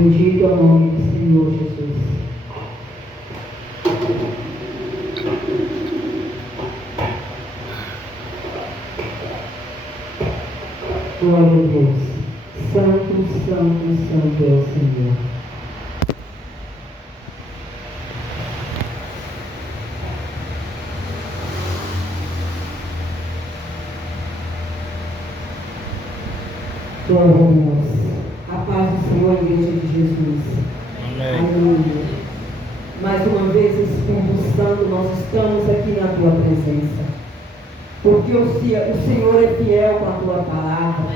Bendito é o nome do Senhor Jesus. Glória a Deus. Santo, santo, santo é o Senhor. Glória a Deus. A paz do Senhor, Igreja de Jesus. Amém. Aleluia. Mais uma vez, Espírito Santo, nós estamos aqui na tua presença. Porque o Senhor é fiel com a tua palavra.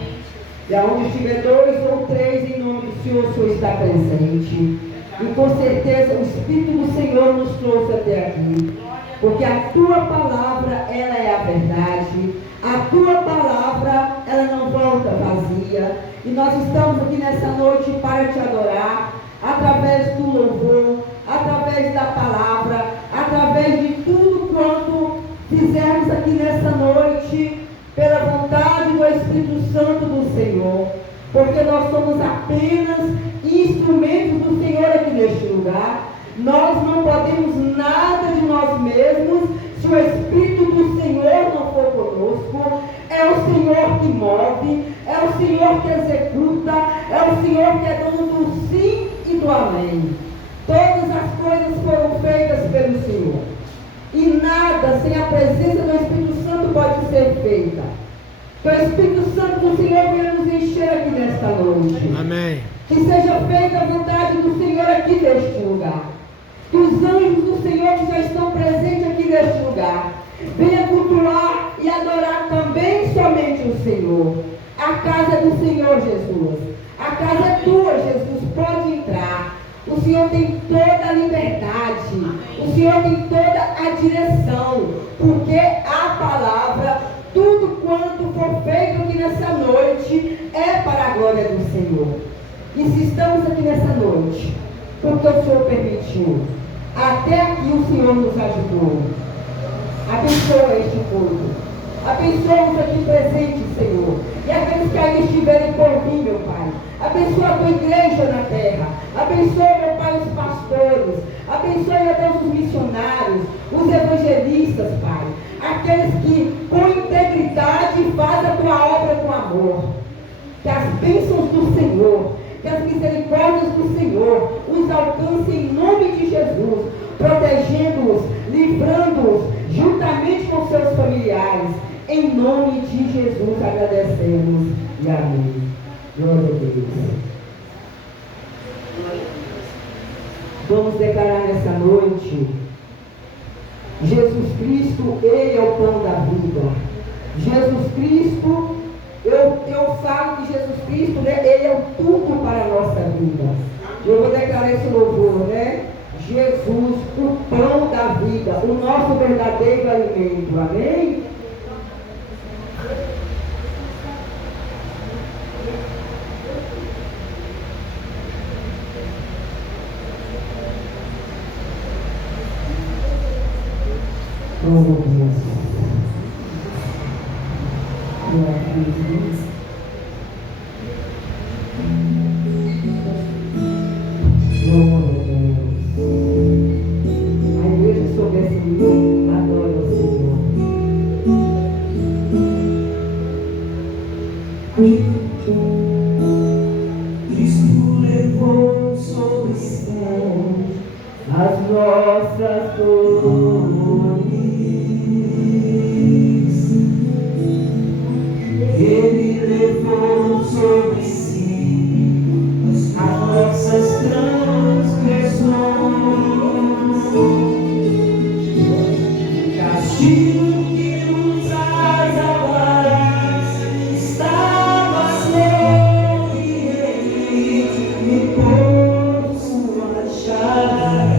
E aonde estiver 2 ou 3 em nome do Senhor, o Senhor está presente. E com certeza o Espírito do Senhor nos trouxe até aqui. Porque a tua palavra, ela é a verdade. A tua palavra, ela não volta vazia. E nós estamos aqui nessa noite para te adorar, através do louvor, através da palavra, através de tudo quanto fizermos aqui nessa noite, pela vontade do Espírito Santo do Senhor. Porque nós somos apenas instrumentos do Senhor aqui neste lugar. Nós não podemos nada de nós mesmos, se o Espírito do Senhor não for conosco. É o Senhor que move, é o Senhor que executa, é o Senhor que é dono do sim e do amém. Todas as coisas foram feitas pelo Senhor. E nada sem a presença do Espírito Santo pode ser feita. Que o Espírito Santo do Senhor venha nos encher aqui nesta noite. Amém. Que seja feita a vontade do Senhor aqui neste lugar. Que os anjos do Senhor que já estão presentes aqui neste lugar venham cultuar e adorar também somente o Senhor. A casa é do Senhor, Jesus. A casa é tua, Jesus. Pode entrar. O Senhor tem toda a liberdade. O Senhor tem toda a direção. Porque a palavra, tudo quanto for feito aqui nessa noite, é para a glória do Senhor. E se estamos aqui nessa noite, porque o Senhor permitiu, até aqui o Senhor nos ajudou. Abençoa este culto. Abençoa os aqui presentes, Senhor. E aqueles que ainda estiverem por vir, meu Pai. Abençoa a tua igreja na terra. Abençoa, meu Pai, os pastores. Abençoa, meu Deus, os missionários, os evangelistas, Pai. Aqueles que, com integridade, fazem a tua obra com amor. Que as bênçãos do Senhor, que as misericórdias do Senhor os alcancem em nome de Jesus, protegendo-os, livrando-os, juntamente com seus familiares. Em nome de Jesus agradecemos e amém. Glória a Deus. Vamos declarar nessa noite: Jesus Cristo, Ele é o pão da vida. Jesus Cristo, eu falo que Jesus Cristo, né, Ele é o tudo para a nossa vida. Eu vou declarar esse louvor, né? Jesus, o pão da vida, o nosso verdadeiro alimento. Amém? Glória a Deus. Glória a Deus. Glória a Deus. A igreja soubesse isso, adora o Senhor. Cristo levou sobre si as nossas dores. Ele levou sobre si as nossas transgressões. Castigo que nos azalas estava sobre ele, e por suas chagas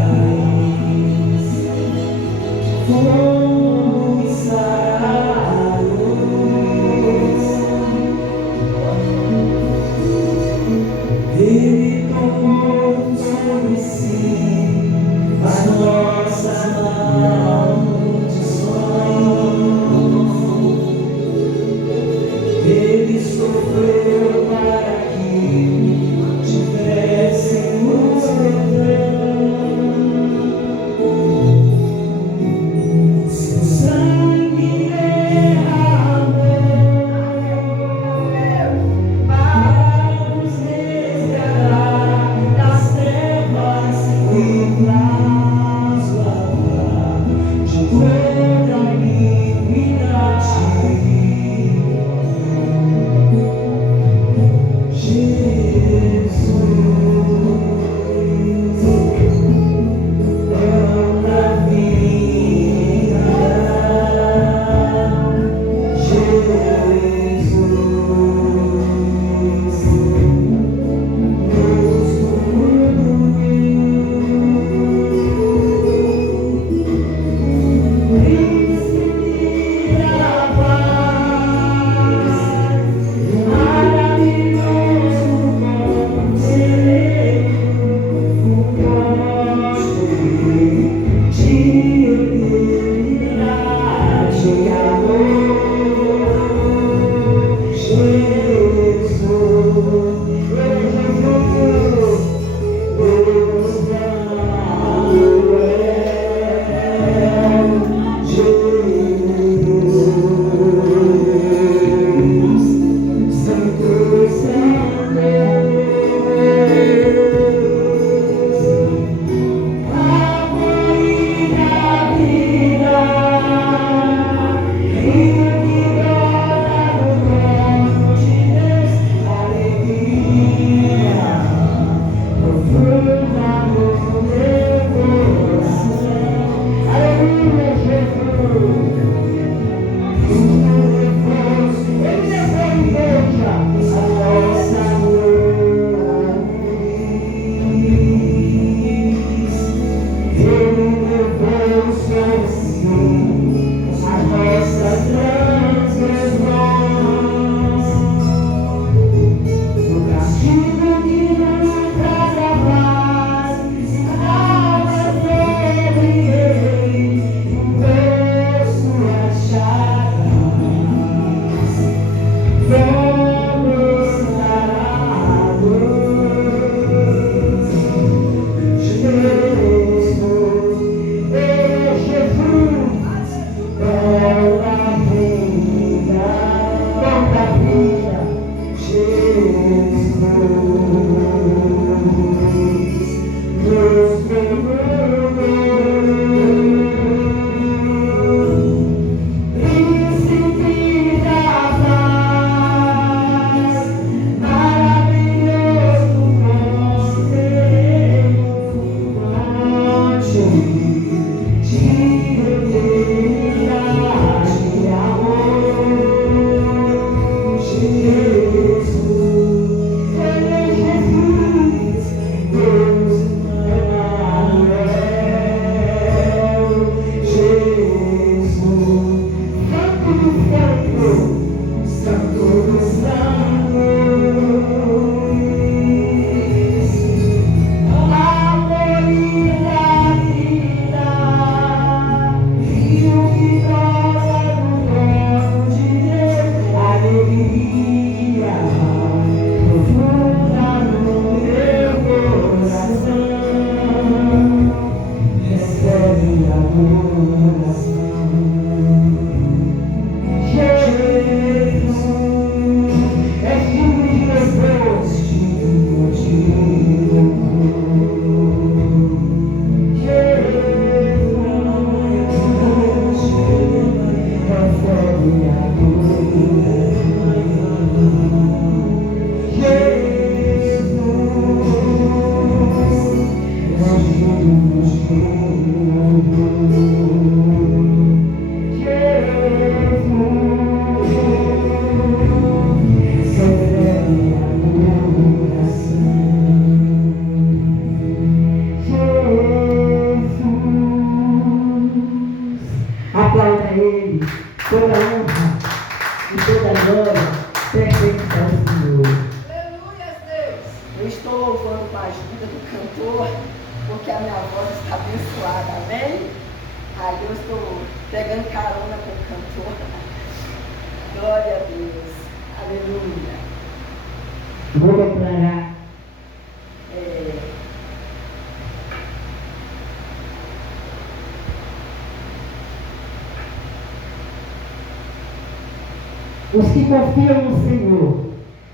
Os que confiam no Senhor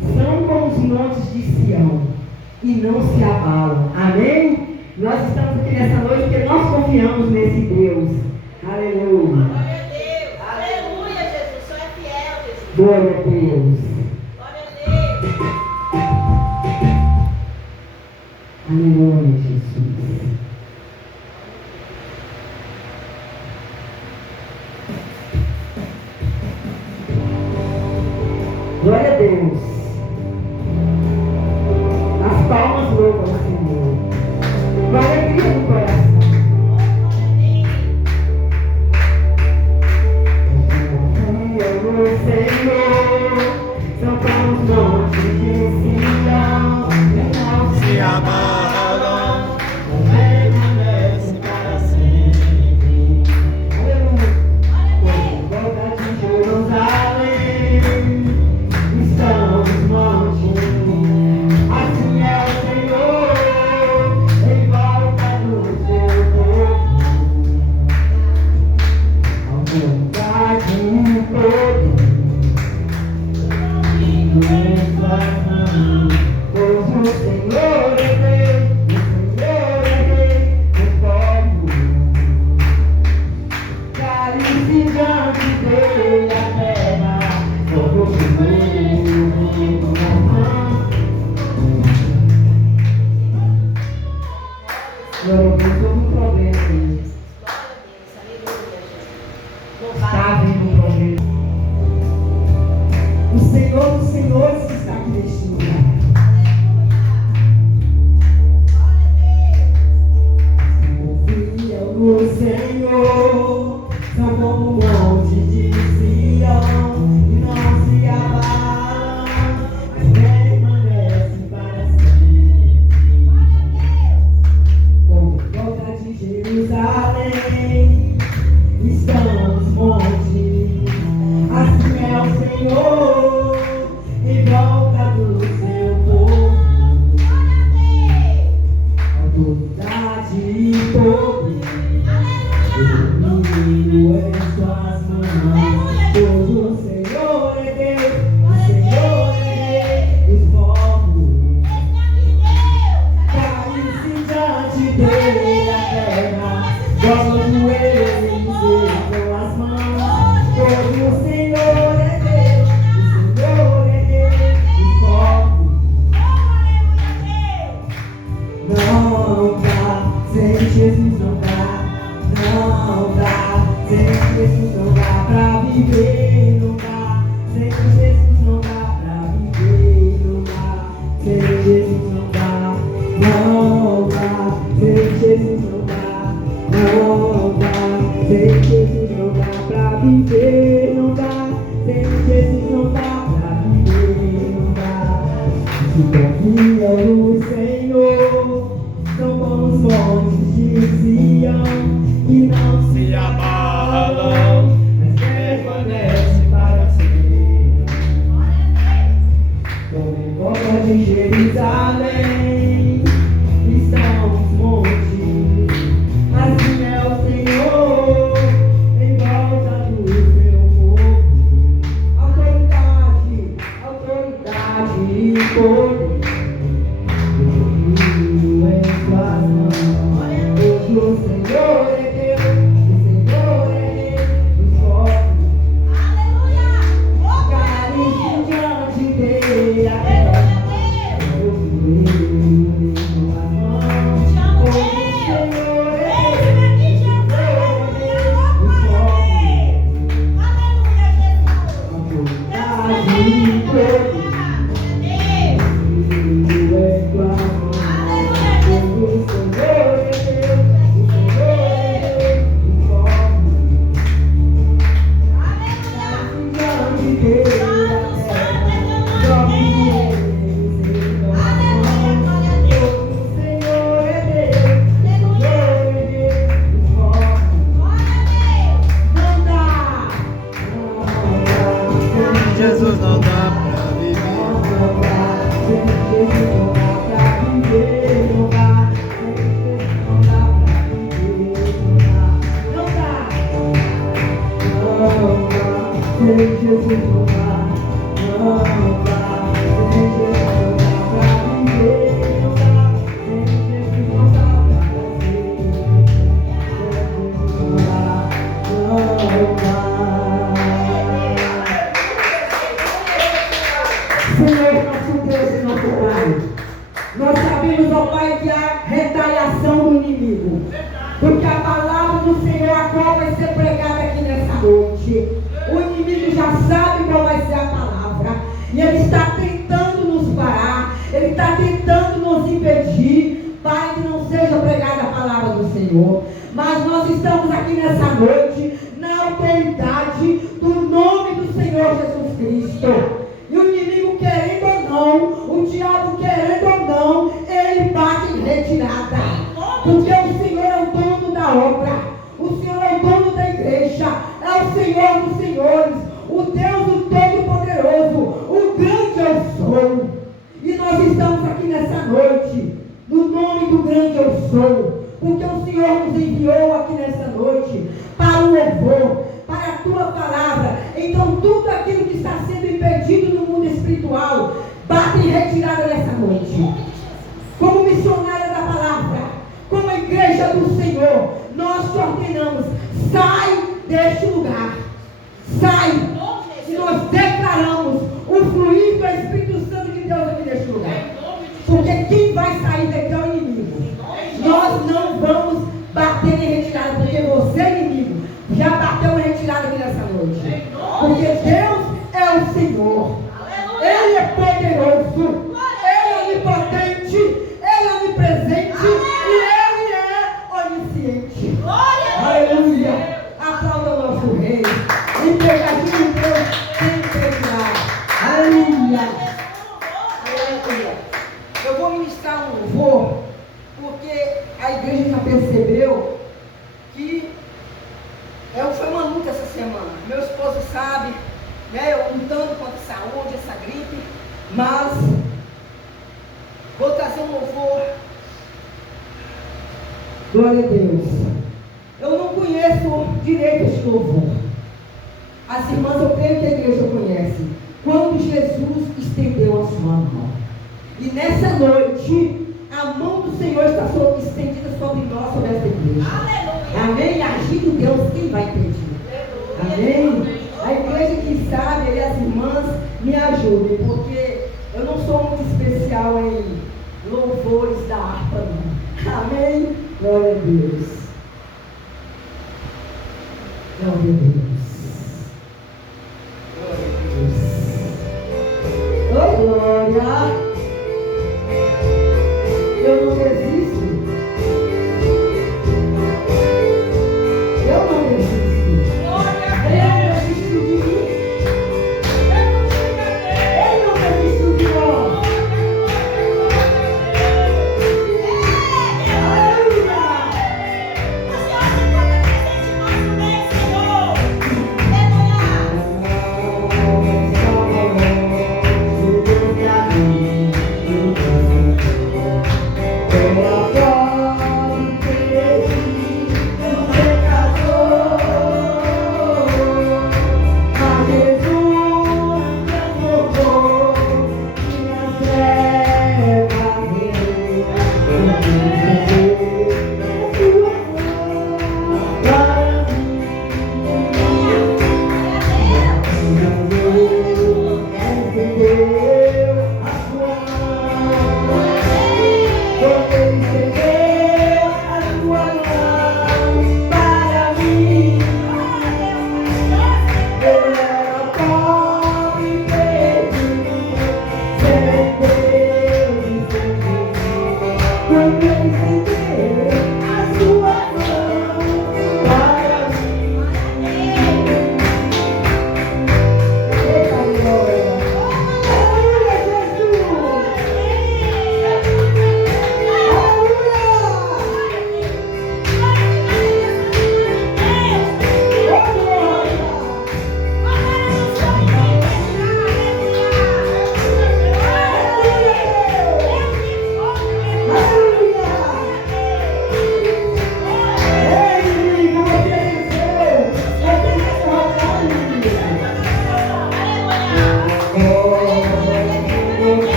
são como os montes de Sião e não se abalam. Amém? Nós estamos aqui nessa noite porque nós confiamos nesse Deus. Aleluia. Glória a Deus. Aleluia, Jesus. O Senhor é fiel, Jesus. Glória a Deus. Glória a Deus. irmãos louvam o Senhor. Com alegria no coração. O Senhor, são como os montes de Sião, não se abalam, permanecem para sempre. Por volta de Jerusalém estão os montes, assim é o Senhor, em volta do seu povo, ao vontade de todos. Pois o Senhor é Deus, o Senhor é Rei do povo. Cale-se diante dele a terra, todo o mundo nas mãos. Eu vi todo um problema aqui. Está vindo um problema. O Senhor dos Senhores está aqui neste lugar. Confiam no Senhor, são como um monte de Sião, e não se abalam, mas permanecem para sempre. Por volta de Jerusalém estão os montes, assim é o Senhor, em volta do seu povo, autoridade e poder, domínio em suas mãos. Pois o Senhor é Deus, o Senhor é Rei dos povos. Cale-se diante dele a terra, dobra os joelhos e com as mãos. Pois o Senhor é Deus, o Senhor é Rei dos povos. Não dá, sem Jesus não dá. Não dá, sem Jesus não dá pra viver. Não dá, sem Jesus não dá pra viver. Não dá, sem Jesus não dá. Não dá, sem Jesus não dá. Não dá, sem Jesus não dá pra viver. Não dá, sem Jesus não dá pra viver. Não dá. Se confiam no Senhor, são como os montes de Sião, e não se abalam, mas permanecem para sempre. Como em volta de Jerusalém estão os montes, assim é o Senhor, em volta do seu povo. Autoridade, autoridade e poder, domínio em suas mãos. Pois o Senhor é Deus, o Senhor é Rei dos povos. Cale-se diante dele a terra, todo o joelho e com as mãos. Pois o Senhor é Deus, o Senhor é Rei dos povos. Autoridade e poder, domínio em suas mãos. Pois o Senhor é Deus, o Senhor é Rei dos povos. Diante dele a terra, dobra os joelhos e com as mãos. Pois o Senhor é Deus, o Senhor é Rei dos povos. Não dá, sem Jesus não dá pra viver. não dá, sem Jesus não dá pra viver. Não dá, sem Jesus não dá pra viver. Não dá, não dá, sem Jesus não dá. Não dá, sem Jesus não dá pra viver. Não dá, sem Jesus não dá pra viver. Sem Jesus não dá, não dá. Senhor, nosso Deus e nosso Pai, nós sabemos, ó Pai, que há retaliação do inimigo, porque a palavra do Senhor, a qual vai ser pregada aqui nessa noite, o inimigo já sabe qual vai ser a palavra, e ele está tentando nos parar, ele está tentando nos impedir Senhor. Mas nós estamos aqui nessa noite na autoridade do nome do Senhor Jesus Cristo. E o inimigo querendo ou não, o diabo querendo ou não, ele bate em retirada. Porque o Senhor é o dono da obra, o Senhor é o dono da igreja, é o Senhor dos senhores, o Deus o Todo-Poderoso, o grande eu sou. E nós estamos aqui nessa noite, no nome do grande eu sou, porque o Senhor nos enviou aqui nessa noite para o louvor, para a tua palavra. Então tudo aquilo que está sendo impedido no mundo espiritual, bate em retirada nessa noite. Como missionária da palavra, como a igreja do Senhor, nós te ordenamos, sai deste lugar, sai, e nós declaramos o fluir do Espírito Santo de Deus aqui neste lugar, porque quem vai sair daqui é o inimigo. Nós não vamos bater em retirada, porque você, inimigo, já bateu em retirada aqui nessa noite, porque Deus é o Senhor, Ele é poderoso, Ele é onipotente, Ele é onipresente e Ele é onisciente. Aleluia! Aplauda o nosso Rei. Empregadinho de Deus sempre retirar. Aleluia! Aleluia! Eu vou ministrar um louvor, porque a igreja já percebeu que foi uma luta essa semana. Meu esposo sabe, né, eu lutando contra a saúde, essa gripe, mas vou trazer um louvor. Glória a Deus. Eu não conheço direito este louvor. As irmãs, eu creio que a igreja conhece. Quando Jesus estendeu a sua mão. E nessa noite, a mão do Senhor está estendida sobre nós, sobre esta igreja. Aleluia. Amém? Agindo Deus, quem vai impedir? Amém? A igreja que sabe, e as irmãs me ajudem, porque eu não sou muito especial em louvores da harpa, não. Amém? Glória a Deus. Glória a Deus. Glória a Deus. Oh, glória. Eu não desisto. Eu não desisto. Ele não desistiu de mim. Ele não desistiu de nós. Aleluia.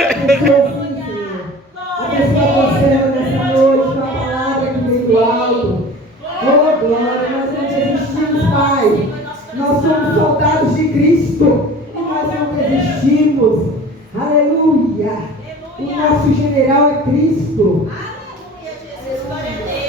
Abençoa sim, Senhor. Abençoa você nessa noite com a palavra que vem do alto. Oh, glória, nós não desistimos, Pai. Nós somos soldados de Cristo e nós não desistimos. Aleluia. O nosso general é Cristo. Aleluia, Jesus. Glória a Deus.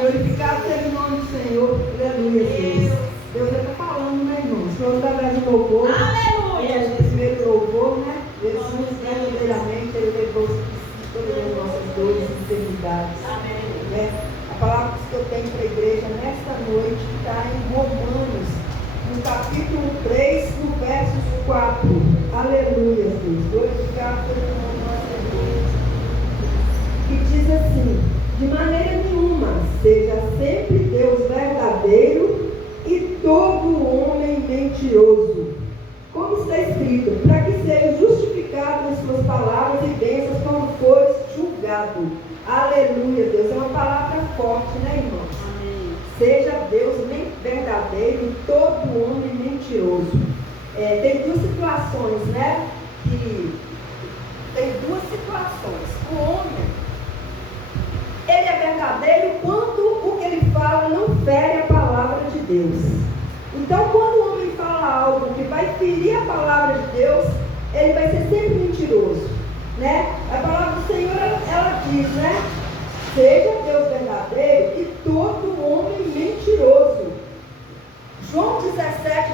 Glorificado seja o nome do Senhor. Aleluia, Deus. Deus já está falando, né, irmãos? Falando através do louvor. Aleluia. Esse veio louvor, né? Jesus verdadeiramente ele levou todas as nossas dores e enfermidades. Amém. Né? A palavra que eu tenho para a igreja nesta noite está em Romanos, no capítulo 3, no verso 4. Aleluia, Deus. Glorificado seja o nome do nosso Deus. Que diz assim: de maneira nenhuma, seja sempre Deus verdadeiro e todo homem mentiroso. Como está escrito, para que seja justificado nas suas palavras e bênçãos quando fores julgado. Aleluia, Deus. É uma palavra forte, né, irmãos? Amém. Seja Deus verdadeiro e todo homem mentiroso. Tem duas situações, né? Tem duas situações. O homem, ele é verdadeiro quando o que ele fala não fere a palavra de Deus. Então, quando o homem fala algo que vai ferir a palavra de Deus, ele vai ser sempre mentiroso, né? A palavra do Senhor, ela diz, né? Seja Deus verdadeiro e todo homem mentiroso. João 17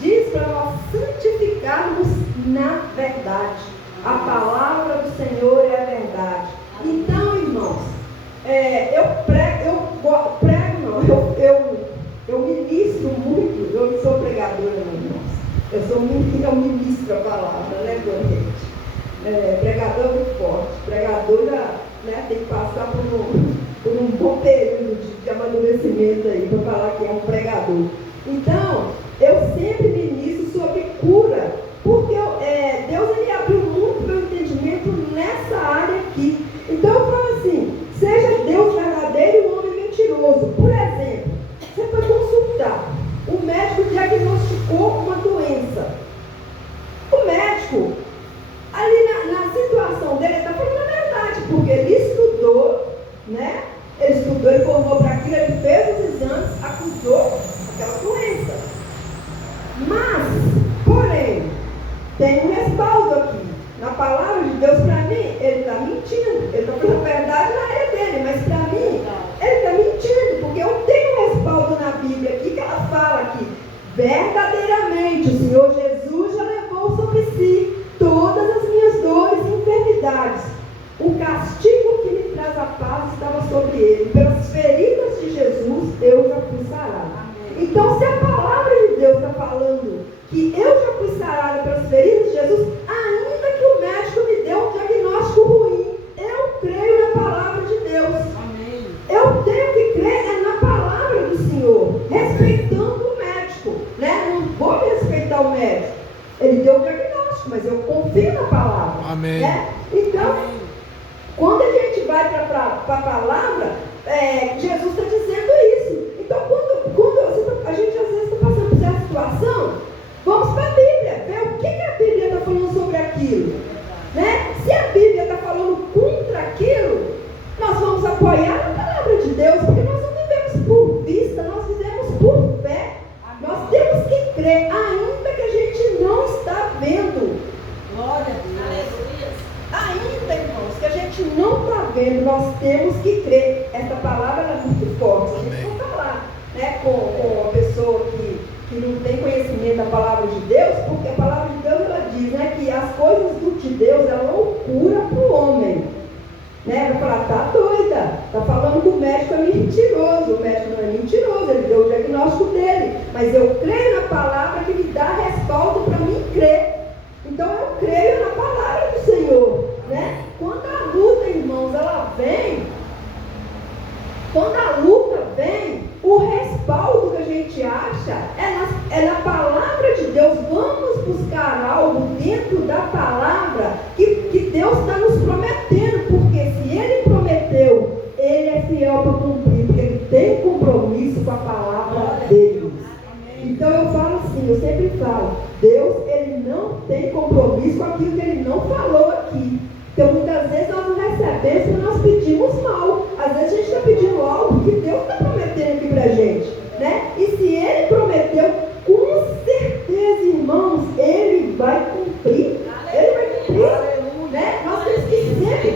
diz para nós santificarmos na verdade. A palavra do Senhor é a verdade. Então, irmãos, eu ministro muito. Eu não sou pregadora, não, irmãos. Eu ministro a palavra, né, gente? Pregador é muito forte. Pregadora, né, tem que passar por um bom período de amadurecimento aí para falar que é um pregador. Então, eu sempre ministro sobre cura, porque Deus ele abriu muito meu entendimento nessa área aqui. Então eu falo assim, seja Deus verdadeiro e um homem mentiroso. Por exemplo, você foi consultar, o médico diagnosticou uma doença. O médico, ali na situação dele, ele está falando a verdade, porque ele estudou, né? Ele estudou, ele formou para aquilo, ele fez os exames, acusou aquela doença. Mas, porém, tem um respaldo aqui. Na palavra de Deus, para mim, ele está mentindo. Ele está falando a verdade na área dele, mas para mim, ele está mentindo, porque eu tenho um respaldo na Bíblia aqui que ela fala que verdadeiramente o Senhor Jesus já levou sobre si todas as minhas dores e enfermidades. O castigo que me traz a paz estava sobre ele. Pelas feridas de Jesus, eu já fui sarado. Então, se a palavra de Deus está falando que eu já fui sarada pelas feridas de Jesus, ainda que o médico me dê um diagnóstico ruim, eu creio na palavra de Deus. Amém. Eu tenho que crer na palavra do Senhor, respeitando o médico, né? Não vou respeitar o médico. Ele deu o diagnóstico, mas eu confio na palavra. Amém. Né? Então, quando a gente vai para a palavra, Jesus está dizendo isso. Então, quando a gente às vezes está passando por essa situação, vamos para a Bíblia, ver o que a Bíblia está falando sobre aquilo. Né? Se a Bíblia está falando contra aquilo, nós vamos apoiar a palavra de Deus, porque nós não vivemos por vista, nós vivemos por fé. Nós temos que crer, ainda que a gente não está vendo. Glória a Deus. Aleluia. Ainda, irmãos, que a gente não está vendo, nós temos que crer. Essa palavra é muito forte. A gente não falar, né, com uma pessoa que não tem conhecimento da palavra de Deus, porque a palavra de Deus ela diz, né, que as coisas de Deus é loucura para o homem. Né? Vai falar, tá doida, tá falando que o médico é mentiroso. O médico não é mentiroso, ele deu o diagnóstico dele. Mas eu creio na palavra que me dá respaldo para mim crer. Então eu creio na palavra do Senhor. Né? Quando a luta, irmãos, ela vem, o respaldo que a gente acha é na palavra de Deus. Vamos buscar algo dentro da palavra que Deus está nos prometendo, porque se Ele prometeu, Ele é fiel para cumprir, porque Ele tem compromisso com a palavra dele. Então eu falo assim, eu sempre falo, Deus, Ele não tem com aquilo que ele não falou aqui. Então, muitas vezes nós não recebemos porque nós pedimos mal. Às vezes a gente está pedindo algo que Deus está prometendo aqui para a gente, né? E se ele prometeu, com certeza, irmãos, ele vai cumprir. Ele vai cumprir, né? Nós temos que sempre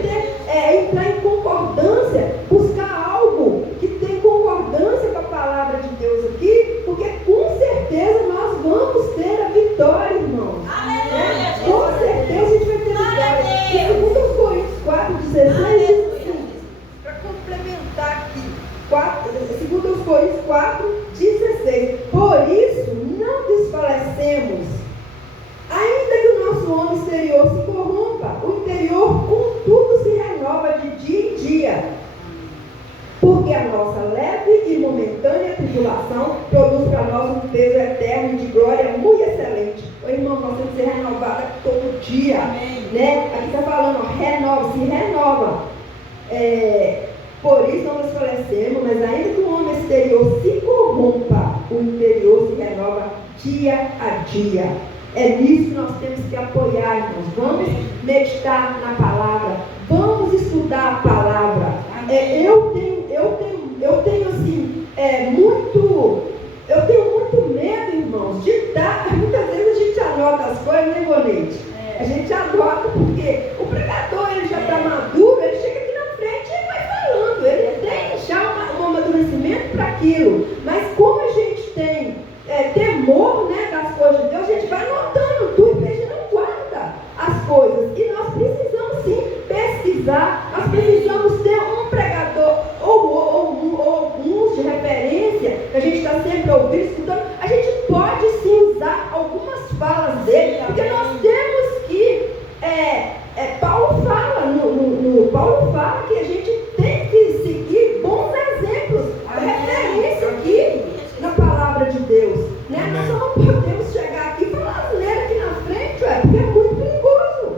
entrar em concordância, buscar algo que tem concordância com a palavra de Deus aqui, porque com certeza nós vamos ter a vitória, irmãos. Né? Com certeza a gente vai ter a vitória. E segundo Coríntios 4,16 diz assim, para complementar aqui, segundo Coríntios 4,16, por isso não desfalecemos, ainda que o nosso homem exterior se corrompa, o interior contudo se renova de dia em dia, porque a nossa leve e momentânea tribulação produz para nós um peso eterno de glória muito excelente. O irmão, nós temos que ser renovada todo dia. Amém. Né? Aqui está falando, ó, se renova. Por isso não nos falecemos, mas ainda que o homem exterior se corrompa, o interior se renova dia a dia. É nisso que nós temos que apoiar, irmãos. Vamos meditar na palavra, vamos estudar a palavra. Eu tenho assim, eu tenho muito medo, irmãos, de estar. Muitas vezes a gente anota as coisas, né, Ivonete? A gente anota porque o pregador, ele já está maduro, ele chega aqui na frente e vai falando, ele tem já um amadurecimento para aquilo. Mas como a gente tem temor, né, das coisas de Deus, a gente vai anotando tudo, porque a gente não guarda as coisas. E nós precisamos sim pesquisar, nós precisamos ter um pregador ou alguns de referência, que a gente está sempre ouvindo, escutando. A gente pode sim usar algumas falas dele, porque nós temos que, Paulo fala, Paulo fala que a gente tem que seguir bons exemplos, referência aqui na palavra de Deus, né? Nós não podemos chegar aqui e falar asneira aqui na frente, porque é muito perigoso,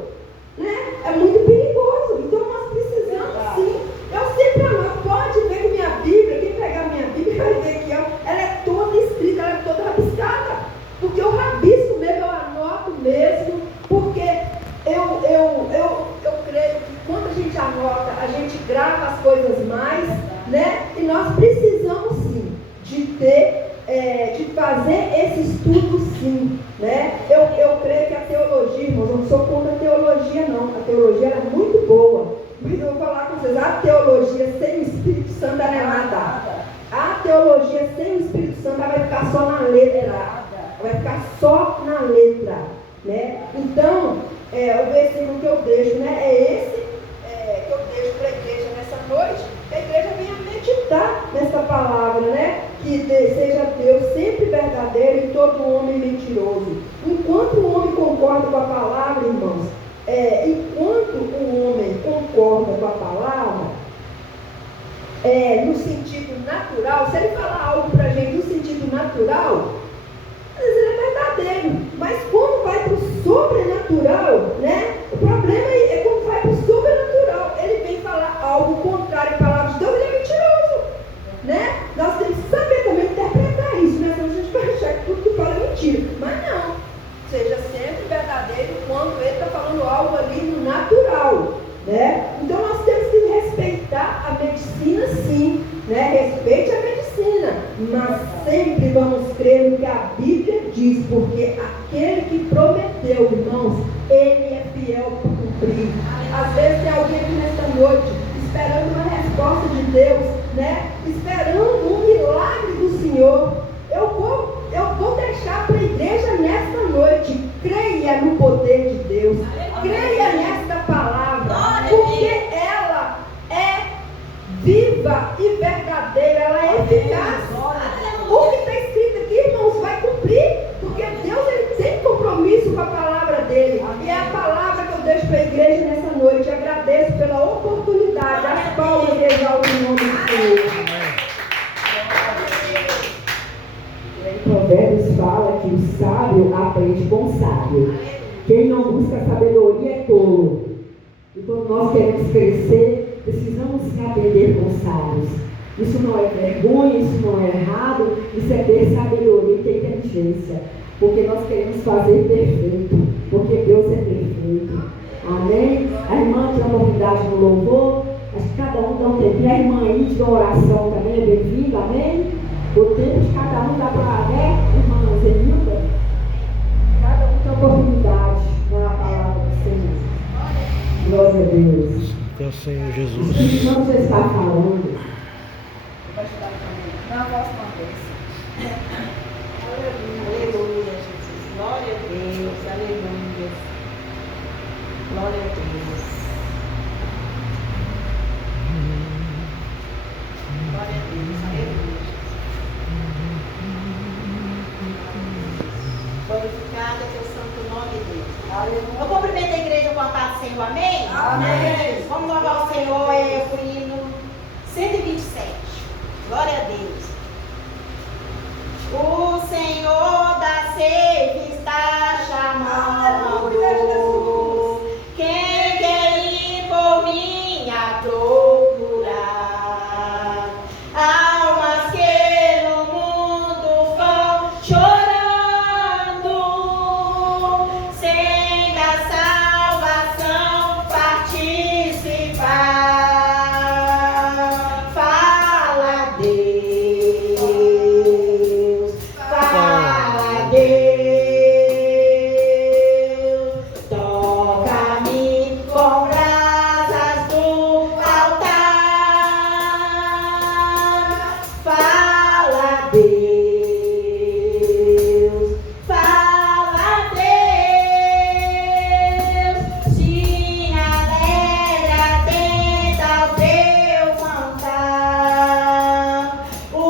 né? É muito perigoso. Então nós precisamos sim. Eu sempre anoto, pode ver que minha Bíblia, quem pegar minha Bíblia vai ver que ela é toda escrita, ela é toda rabiscada, porque eu rabisco mesmo, eu anoto mesmo, porque eu creio que quando a gente anota, a gente grava as coisas mais, né? E nós precisamos sim de fazer esse estudo sim, né? Eu creio que a teologia, irmãos, eu não sou contra a teologia não, a teologia é muito boa, mas eu vou falar com vocês, a teologia sem o Espírito Santo não é nada. A teologia sem o Espírito Santo vai ficar só na letra, vai ficar só na letra, né? Então, o versículo que eu deixo, né, é esse que eu deixo para a igreja nessa noite, que a igreja venha meditar nessa palavra, né? Que seja Deus sempre verdadeiro e todo homem mentiroso. Enquanto o homem concorda com a palavra, irmãos, enquanto o homem concorda com a palavra, no sentido natural, se ele falar algo para a gente no sentido natural, às vezes ele é verdadeiro, mas quando vai para o sobrenatural, né? O problema é quando vai para o sobrenatural, ele vem falar algo contrário à palavra de Deus, ele é mentiroso, né? Nós temos que saber também interpretar isso, né? Senão a gente vai achar que tudo que fala é mentira, mas não, seja sempre verdadeiro quando ele está falando algo ali no natural, né? Então nós temos que respeitar a medicina sim, né? Respeite a medicina, mas sempre vamos crer no que a Bíblia diz, porque aquele que prometeu, irmãos, ele é fiel para cumprir. Às vezes tem alguém aqui nesta noite esperando uma resposta de Deus, né? Esperando um milagre do Senhor. Eu vou deixar para a igreja nesta noite. Creia no poder de Deus, creia nesta palavra, porque ela é viva e verdadeira, ela é eficaz. O que está escrito aqui, irmãos, vai cumprir, porque Deus ele tem compromisso com a palavra dele. E é a palavra que eu deixo para a igreja nessa noite. Eu agradeço pela oportunidade. As palmas e exalto o nome do Senhor. Provérbios fala que o sábio aprende com o sábio. Quem não busca sabedoria é tolo. E quando nós queremos crescer, precisamos aprender com os sábios. Isso não é vergonha, isso não é errado, isso é ter sabedoria e ter inteligência. Porque nós queremos fazer perfeito, porque Deus é perfeito. louvor, mas cada um dá um tempo. E a irmã aí de oração também é bem-vinda, amém? O tempo de cada um dá para, né, irmã Zenilda? Cada um tem oportunidade na palavra do Senhor. Glória a Deus. É o Senhor O Jesus. Espírito Santo já está falando. Não, posso manter. Aleluia, Jesus. Glória a Deus. Aleluia. Glória a Deus. Glória a Deus. Aleluia. Glorificado é teu santo nome, Deus. Aleluia. Eu cumprimento a igreja com a paz do Senhor. Amém? Amém. Vamos louvar o Senhor. É o hino 127. Glória a Deus. O Senhor da sede está chamando. Quem quer ir por mim a procurar? Almas que no mundo vão chorando, sem da salvação participar. Fala, Deus. Fala, Deus. Toca-me com brasas do altar. Fala, Deus. Fala, Deus. Se alegra, atenta ao teu cantar. O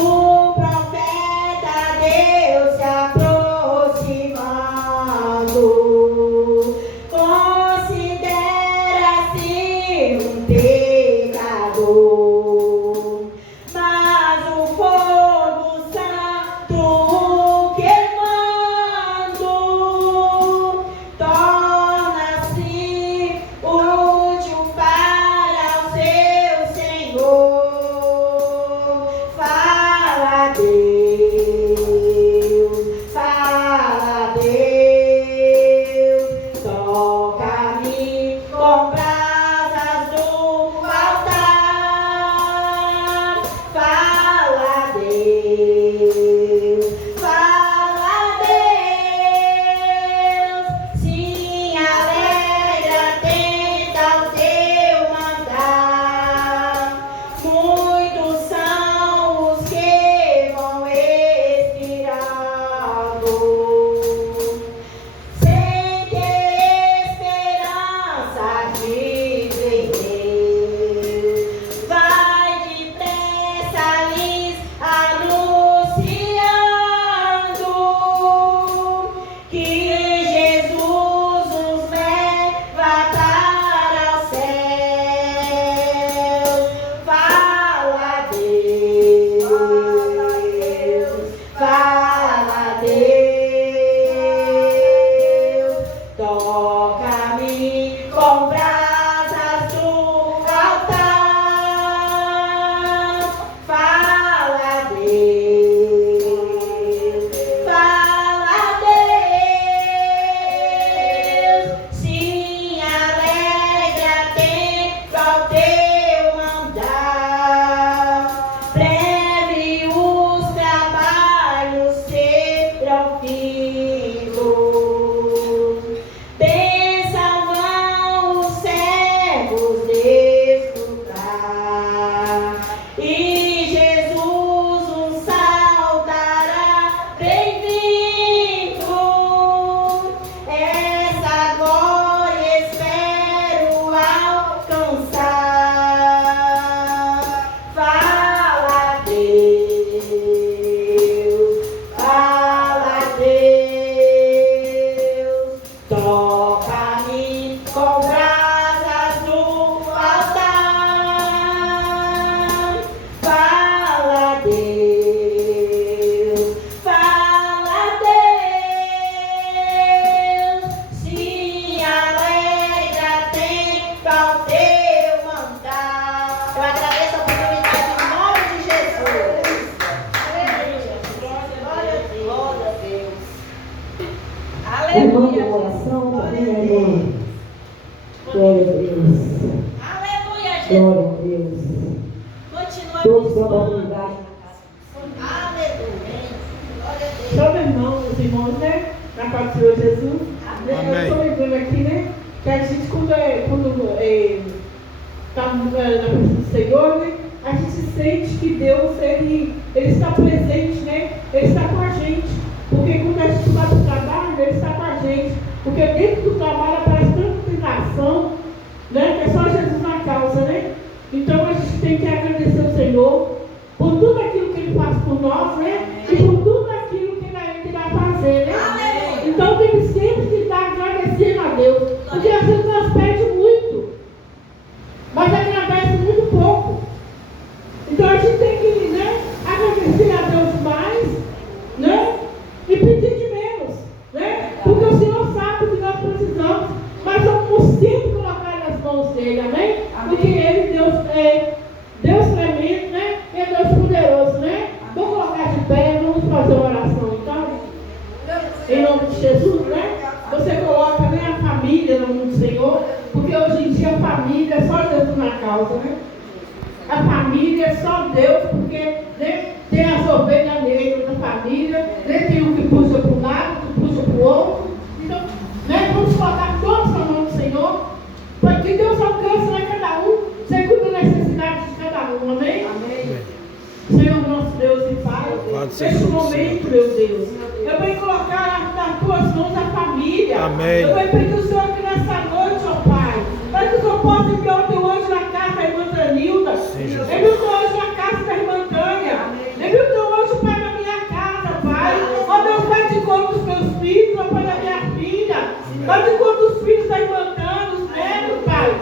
profeta Deus se aproximando. Considera-se um pecador, mas o fogo santo queimando torna-se útil para o seu Senhor. Fala, Deus. Fala, Deus. Toca-me com brasas do altar. Fala, Deus. Fala, Deus. Se alegra, atenta ao teu mandar. Muitos são os que vão expirando, sem ter esperança de ver Deus. Vai depressa lhes anunciando que Jesus os leva para o céu. Fala, Deus. Fala, Deus. Toca-me com brasas do altar. Fala, Deus. Fala, Deus. Se alegra, atento ao teu mandar. Breve os trabalhos serão finos. Bênçãos Glória a Deus. Continua Todos dão abençoando. oportunidade. Aleluia. Glória a Deus. Só meu irmão, os irmãos, né? Na paz do Senhor Jesus. Amém. Eu estou lembrando aqui, né? Que a gente, quando está na presença do Senhor, né? A gente sente que Deus, Ele está presente, né? Ele está com a gente. Porque quando a gente vai para o trabalho, Ele está com a gente. Porque dentro do trabalho aparece tanta tentação, né? Que é só Jesus na causa, né? Então a gente tem que agradecer ao Senhor por tudo aquilo que Ele faz por nós, né? E por tudo aquilo que Ele ainda irá fazer, né? Amém. Então tem que sempre estar agradecendo a Deus. Porque às vezes nós perdemos muito, mas agradece muito pouco. Então a gente tem que, né, agradecer a Deus mais, né? E pedir de menos, né? Porque o Senhor sabe o que nós precisamos, mas vamos sempre colocar nas mãos dele, amém? Porque Ele, Deus tremendo, né? É Deus poderoso, né? Vamos colocar de pé, vamos fazer uma oração então. Em nome de Jesus, né? Você coloca, né, a família no mundo do Senhor, porque hoje em dia a família é só Jesus na causa, né? A família é só Deus, porque, né, tem as ovelhas negras da família, né, tem um que puxa para um lado, que puxa para o outro. Então, né, vamos colocar todos na mão do Senhor, para que Deus alcance, né, cada um, segundo a necessidade de cada um, amém? Amém. Senhor nosso Deus e Pai, Louvado seja nesse o momento, meu Deus, eu venho colocar nas tuas mãos a família. Amém. Eu venho pedir ao Senhor que nessa noite, ó Pai, para que o Senhor possa enviar o teu anjo na casa da irmã Danilda. Sim, Jesus. Envia o teu anjo na casa da irmã Tânia. Envia o teu anjo, Pai, na minha casa, Pai. Ó Deus, vai de encontro dos meus filhos, ó Pai, da minha filha. Vai de encontro dos filhos da irmã Tânia, dos netos, Pai.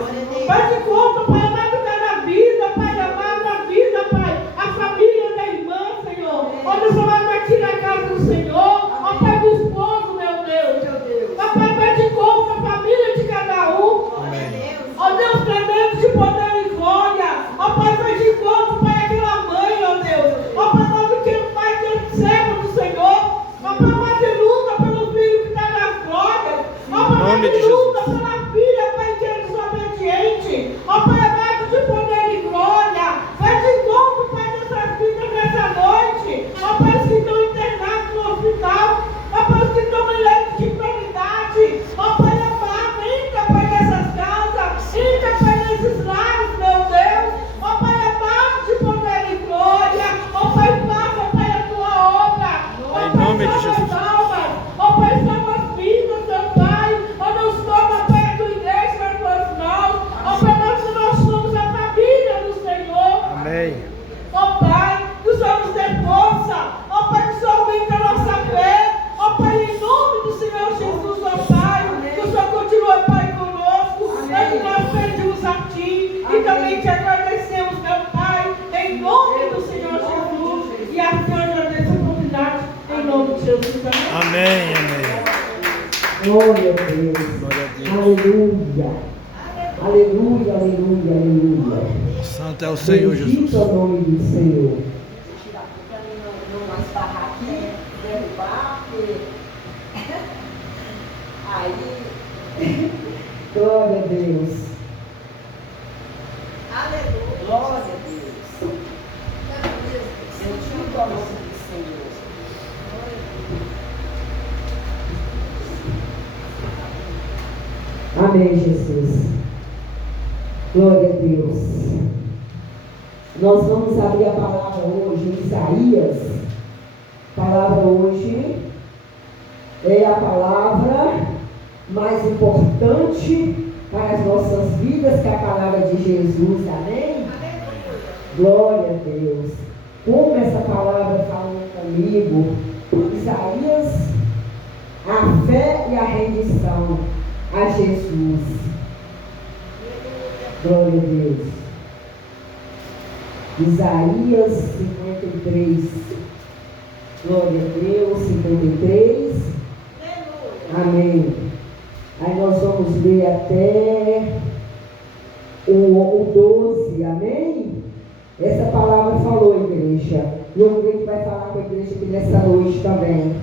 Vai de encontro, Pai, amado da vida, Pai, amado da vida, Pai. A família da irmã, Senhor. Ó Deus, amado aqui na casa do Senhor. Ó Pai do esposo, meu Deus. Ó Pai, vai de encontro a família de cada um. Ó Deus, tremendo de poder e glória. Ó Pai, vai de encontro, Pai, aquela mãe, ó Deus. Ó Pai, nós queremos, Pai, que é servo do Senhor. Ó Pai, vai de luta pelo filho que está nas glórias. Ó Pai, vai de luta pela filha, Pai, que é desobediente. Ó Pai, amado de poder e glória. Vai de encontro, Pai, dessas vidas nessa noite. Ó Pai, os que estão internados no hospital. Ó Pai, os que estão em leito de enfermidade. Ó Pai, amado, entra, Pai, nessas casas. Entra, Pai, nesses lares, meu Deus. Ó Pai, amado de poder e glória. Ó Pai, faça, Pai, a tua obra. Ó Em Pai, nome de salva Jesus. as almas. Ó Pai, salva as vidas, meu Pai. Ó Deus, toma, Pai, a tua igreja nas tuas mãos. Ó Pai, nós somos a família do Senhor. Amém. Ó Pai, que o Senhor nos dê força. Ó Pai, que o Senhor aumente a nossa fé. Ó Pai, em nome do Senhor Jesus, ó Pai, que o Senhor continue, Pai, conosco. É que nós pedimos a Ti e também te agradecemos, meu Pai, em nome do Senhor Jesus. E assim eu agradeço a oportunidade, em nome de Jesus. Amém. Amém, amém. Glória a Deus. Glória a Deus. Aleluia. Aleluia, aleluia, aleluia. Santo é o Senhor Jesus. Bendito é o nome do Senhor. Tirar para mim não esbarrar aqui, derrubar, porque. Aí. Glória a Deus. Aleluia. Glória a Deus. Bendito é o nome do Senhor. Amém, Jesus. Glória a Deus. Nós vamos abrir a palavra hoje em Isaías. A palavra hoje é a palavra mais importante para as nossas vidas, que é a palavra de Jesus. Amém? Glória a Deus. Como essa palavra falou comigo, Isaías, a fé e a rendição a Jesus. Glória a Deus. Isaías 53. Glória a Deus, 53. Amém. Aí nós vamos ler até o 12. Amém? Essa palavra falou, igreja. E eu creio que vai falar com a igreja aqui nessa noite também.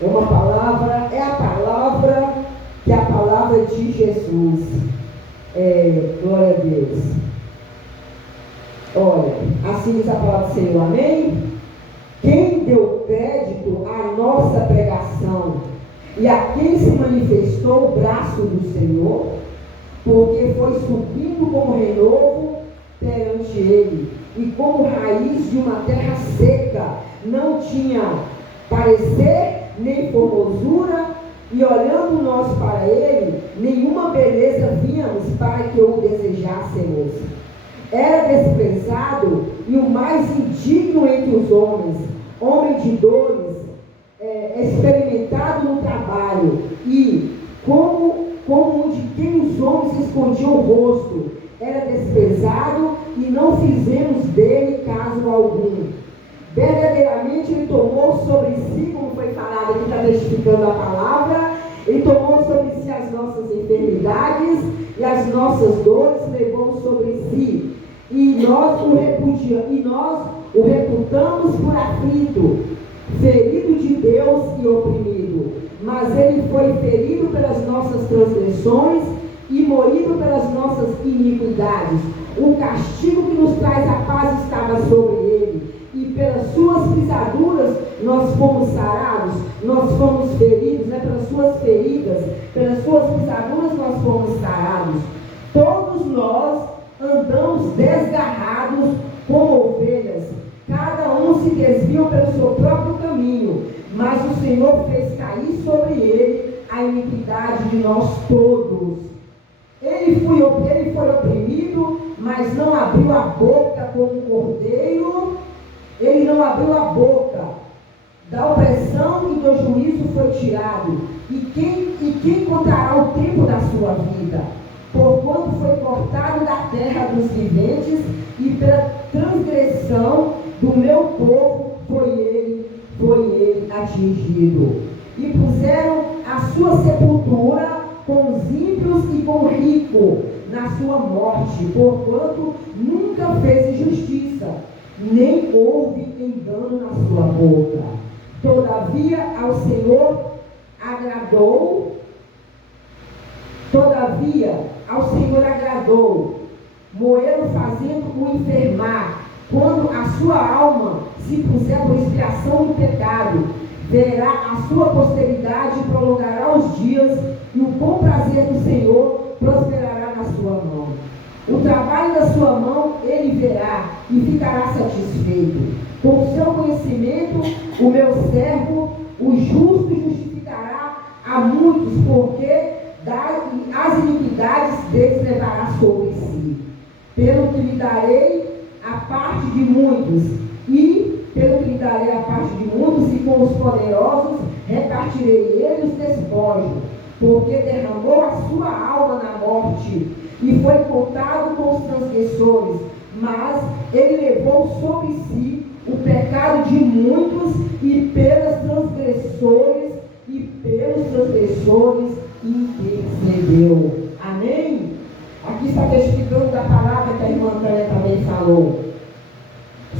É uma palavra, é a palavra que é a palavra de Jesus. Glória a Deus. Olha, assim diz a palavra do Senhor, amém? Quem deu crédito à nossa pregação e a quem se manifestou o braço do Senhor, porque foi subindo como renovo perante ele, e como raiz de uma terra seca, não tinha parecer nem formosura, e olhando nós para ele, nenhuma beleza víamos para que o desejássemos. Era desprezado e o mais indigno entre os homens, homem de dores, experimentado no trabalho, e como um de quem os homens escondiam o rosto, era desprezado e não fizemos dele caso algum. Verdadeiramente ele tomou sobre si, como foi falado aqui, está testificando a palavra, ele tomou sobre si as nossas enfermidades e as nossas dores levou sobre si. E nós o reputamos por aflito, ferido de Deus e oprimido. Mas ele foi ferido pelas nossas transgressões e moído pelas nossas iniquidades. O castigo que nos traz a paz estava sobre ele, e pelas suas pisaduras nós fomos sarados, nós fomos feridos, pelas suas feridas, pelas suas pisaduras nós fomos sarados. Todos nós andamos desgarrados como ovelhas, cada um se desviou pelo seu próprio caminho, mas o Senhor fez cair sobre ele a iniquidade de nós todos. Ele foi oprimido, mas não abriu a boca como um cordeiro. Ele não abriu a boca. Da opressão e do juízo foi tirado. E quem contará o tempo da sua vida? Porquanto foi cortado da terra dos viventes, e pela transgressão do meu povo foi ele atingido. E puseram a sua sepultura com os ímpios e com o rico na sua morte, porquanto nunca fez injustiça, nem houve engano na sua boca. Todavia ao Senhor agradou moê-lo fazendo-o enfermar. Quando a sua alma se puser por expiação do pecado, verá a sua posteridade e prolongará os dias, e o bom prazer do Senhor prosperará na sua mão. O trabalho da sua mão ele verá e ficará satisfeito. Com o seu conhecimento, o meu servo, o justo, justificará a muitos, porque as iniquidades deles levará sobre si. Pelo que lhe darei a parte de muitos, e com os poderosos repartirei ele os despojos, porque derramou a sua alma na morte, e foi contado com os transgressores, mas ele levou sobre si o pecado de muitos, e pelos transgressores intercedeu. Amém? Aqui está testificando da palavra que a irmã Tânia também falou,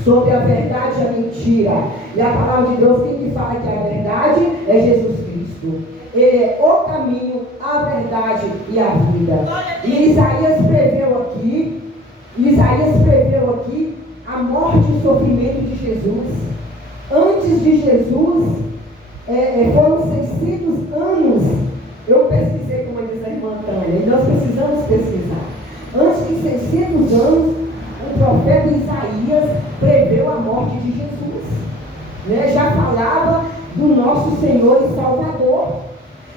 sobre a verdade e a mentira. E a palavra de Deus, quem que fala que a verdade é Jesus Cristo. Ele é o caminho, a verdade e a vida. E Isaías preveu aqui a morte e o sofrimento de Jesus. Antes de Jesus, foram 600 anos. Eu pesquisei, como diz a irmã Tânia, e nós precisamos pesquisar. Antes de 600 anos, o profeta Isaías preveu a morte de Jesus. Já falava do nosso Senhor e Salvador.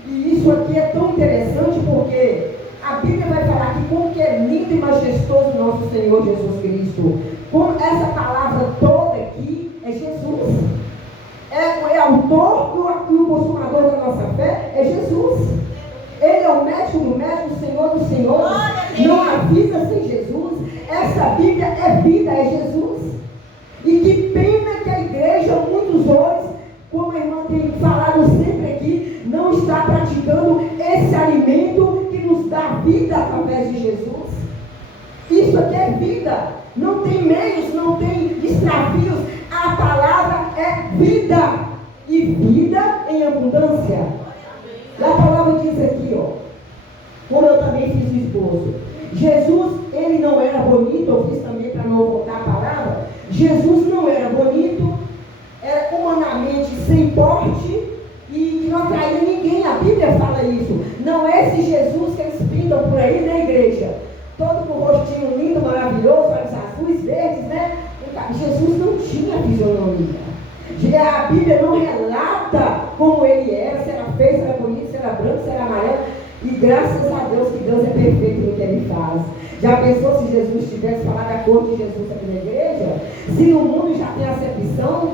E isso aqui é tão interessante porque a Bíblia vai falar que como que é lindo e majestoso o nosso Senhor Jesus Cristo. Como essa palavra toda aqui é Jesus. É o autor e o consumador da nossa fé é Jesus. Ele é o médico do médico, o Senhor do Senhor. Não há vida sem Jesus. Essa Bíblia é vida, é Jesus. E que pena que a igreja, muitos hoje, como a irmã tem falado sempre aqui, não está praticando esse alimento que nos dá vida através de Jesus. Isso aqui é vida. Não tem meios, não tem extravios. A palavra é vida. E vida em abundância. E a palavra diz aqui, como eu também fiz o esposo. Jesus, ele não era bonito, eu fiz também para não voltar a palavra, Jesus não era bonito, era humanamente sem porte e que não atraía ninguém. A Bíblia fala isso. Não é esse Jesus que eles pintam por aí na igreja, todo com o rostinho lindo, maravilhoso, olhos azuis, verdes, né? Jesus não tinha fisionomia. A Bíblia não relata como ele era, se era feio, se era bonito, se era branco, se era amarelo. E graças a Deus que Deus é perfeito no que ele faz. Já pensou se Jesus tivesse falado a cor de Jesus aqui na igreja? Se no mundo já tem acepção?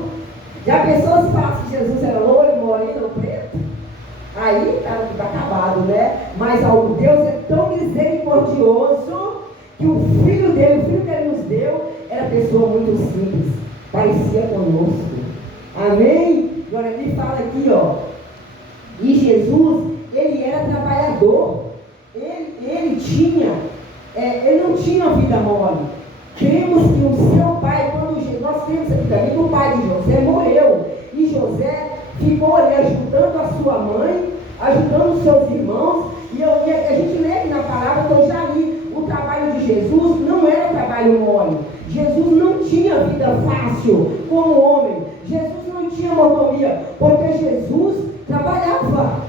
Já pensou se falasse que Jesus era loiro, moreno ou preto? Aí está acabado, né? Mas o Deus é tão misericordioso que o filho que ele nos deu, era pessoa muito simples, parecia conosco. Amém? Agora ele fala aqui, ó. E Jesus, ele era trabalhador. Ele não tinha vida mole. Cremos que o seu pai, nós cremos aqui também que o pai de José morreu. E José ficou ali ajudando a sua mãe, ajudando os seus irmãos. E a gente lê aqui na palavra que eu já li. O trabalho de Jesus não era trabalho mole. Jesus não tinha vida fácil como homem. Jesus não tinha mordomia, porque Jesus trabalhava.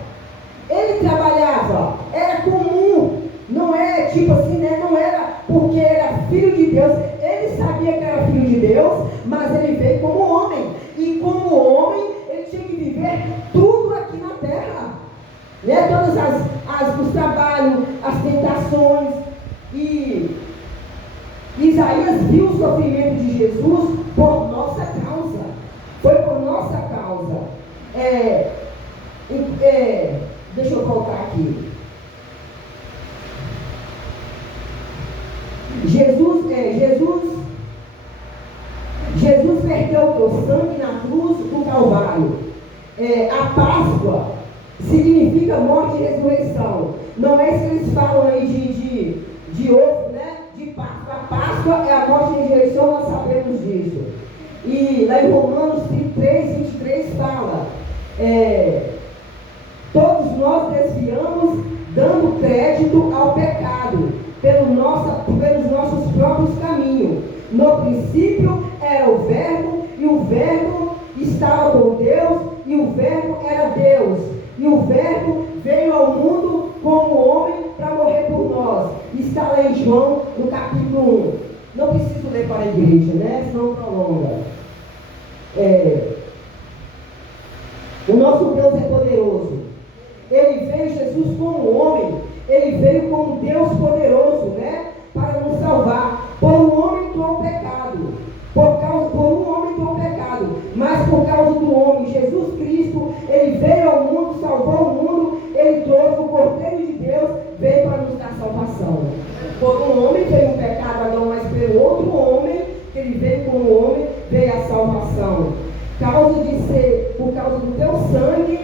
Ele trabalhava, era comum, não é tipo assim, né? Não era porque era filho de Deus. Ele sabia que era filho de Deus, mas ele veio como homem. E como homem, ele tinha que viver tudo aqui na terra, né? Todos os trabalhos, as tentações. E Isaías viu o sofrimento de Jesus por nossa causa. Foi por nossa causa. Deixa eu voltar aqui. Jesus perdeu o teu sangue na cruz do Calvário. A Páscoa significa morte e ressurreição. Não é isso que eles falam aí de ovo, né? De Páscoa. A Páscoa é a morte e ressurreição, nós sabemos disso. E lá em Romanos 3:23 fala: todos nós desviamos, dando crédito ao pecado, pelos nossos próprios caminhos. No princípio era o Verbo, e o Verbo estava com Deus, e o Verbo era Deus. E o Verbo veio ao mundo como homem para morrer por nós. Está lá em João, no capítulo 1. Não preciso ler para a igreja, né? Senão prolonga. O nosso Deus é poderoso. Ele veio, Jesus como homem, ele veio como Deus poderoso, né? Para nos salvar. Por um homem entrou o pecado. Por um homem entrou o pecado. Mas por causa do homem, Jesus Cristo, ele veio ao mundo, salvou o mundo, ele trouxe o Cordeiro de Deus, veio para nos dar salvação. Por um homem veio o pecado, Adão, mas pelo outro homem, que ele veio como homem, veio a salvação. Por causa do teu sangue,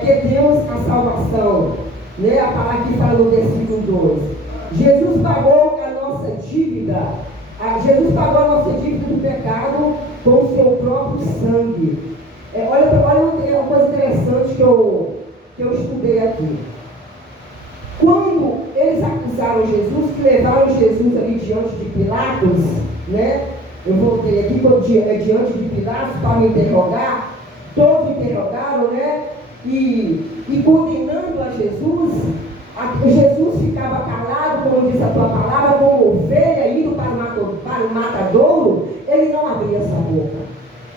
que temos a salvação, né? A palavra que fala no versículo 2. Jesus pagou a nossa dívida. Jesus pagou a nossa dívida do pecado com o seu próprio sangue. Olha uma coisa interessante que eu estudei aqui. Quando eles acusaram Jesus, que levaram Jesus ali diante de Pilatos, né? Eu voltei aqui diante de Pilatos para me interrogar. Todos interrogaram, né? E condenando a Jesus, Jesus ficava calado, como diz a tua palavra, como ovelha indo para o matadouro. Ele não abria essa boca.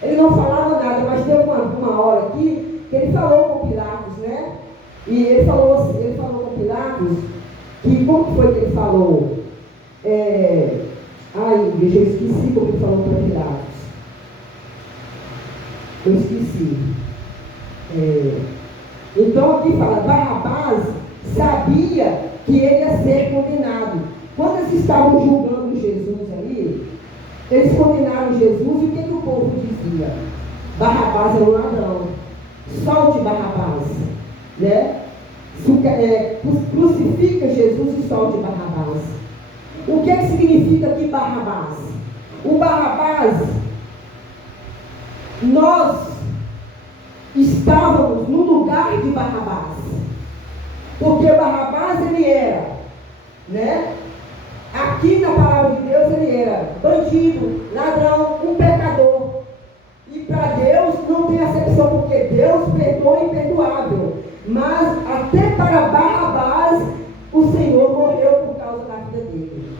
Ele não falava nada, mas teve uma hora aqui que ele falou com Pilatos, né? E ele falou com Pilatos que, como foi que ele falou? Eu esqueci como ele falou para Pilatos. Eu esqueci. Então aqui fala, Barrabás sabia que ele ia ser condenado. Quando eles estavam julgando Jesus ali, eles condenaram Jesus, e o que o povo dizia? Barrabás era um ladrão. Solte Barrabás, né? Crucifica Jesus e solte Barrabás. O que significa aqui Barrabás? O Barrabás, nós estávamos no lugar de Barrabás, porque Barrabás ele era, né? Aqui na palavra de Deus ele era bandido, ladrão, um pecador. E para Deus não tem acepção, porque Deus perdoa o imperdoável. Mas até para Barrabás, o Senhor morreu por causa da vida dele.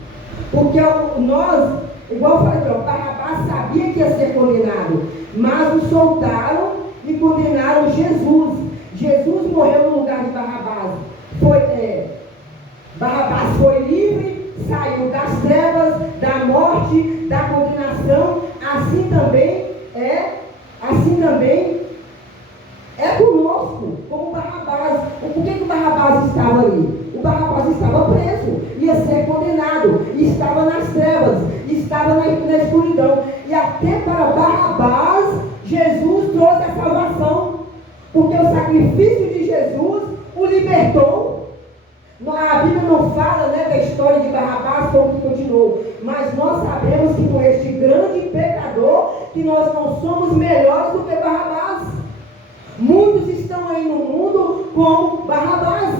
Porque nós, igual eu falei, Barrabás sabia que ia ser condenado, mas o soltaram e condenaram Jesus. Jesus morreu no lugar de Barrabás. Barrabás foi livre, saiu das trevas, da morte, da condenação. Assim também é conosco, como Barrabás. Por que o Barrabás estava ali? O Barrabás estava preso, ia ser condenado, estava nas trevas, estava na escuridão. E até para Barrabás, Jesus trouxe a salvação, porque o sacrifício de Jesus o libertou. A Bíblia não fala, da história de Barrabás, como que continuou, mas nós sabemos que com este grande pecador, que nós não somos melhores do que Barrabás. Muitos estão aí no mundo como Barrabás,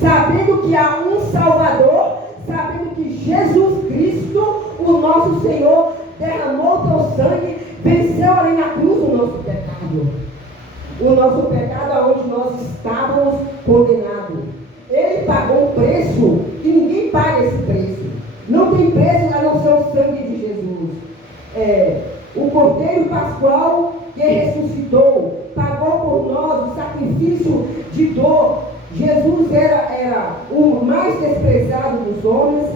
sabendo que há um Salvador, sabendo que Jesus Cristo, o nosso Senhor, derramou o teu sangue, venceu ali na cruz o nosso pecado. O nosso pecado aonde nós estávamos condenados. Ele pagou um preço que ninguém paga esse preço. Não tem preço a não ser o sangue de Jesus. O Cordeiro Pascual que ressuscitou, pagou por nós o sacrifício de dor. Jesus era o mais desprezado dos homens.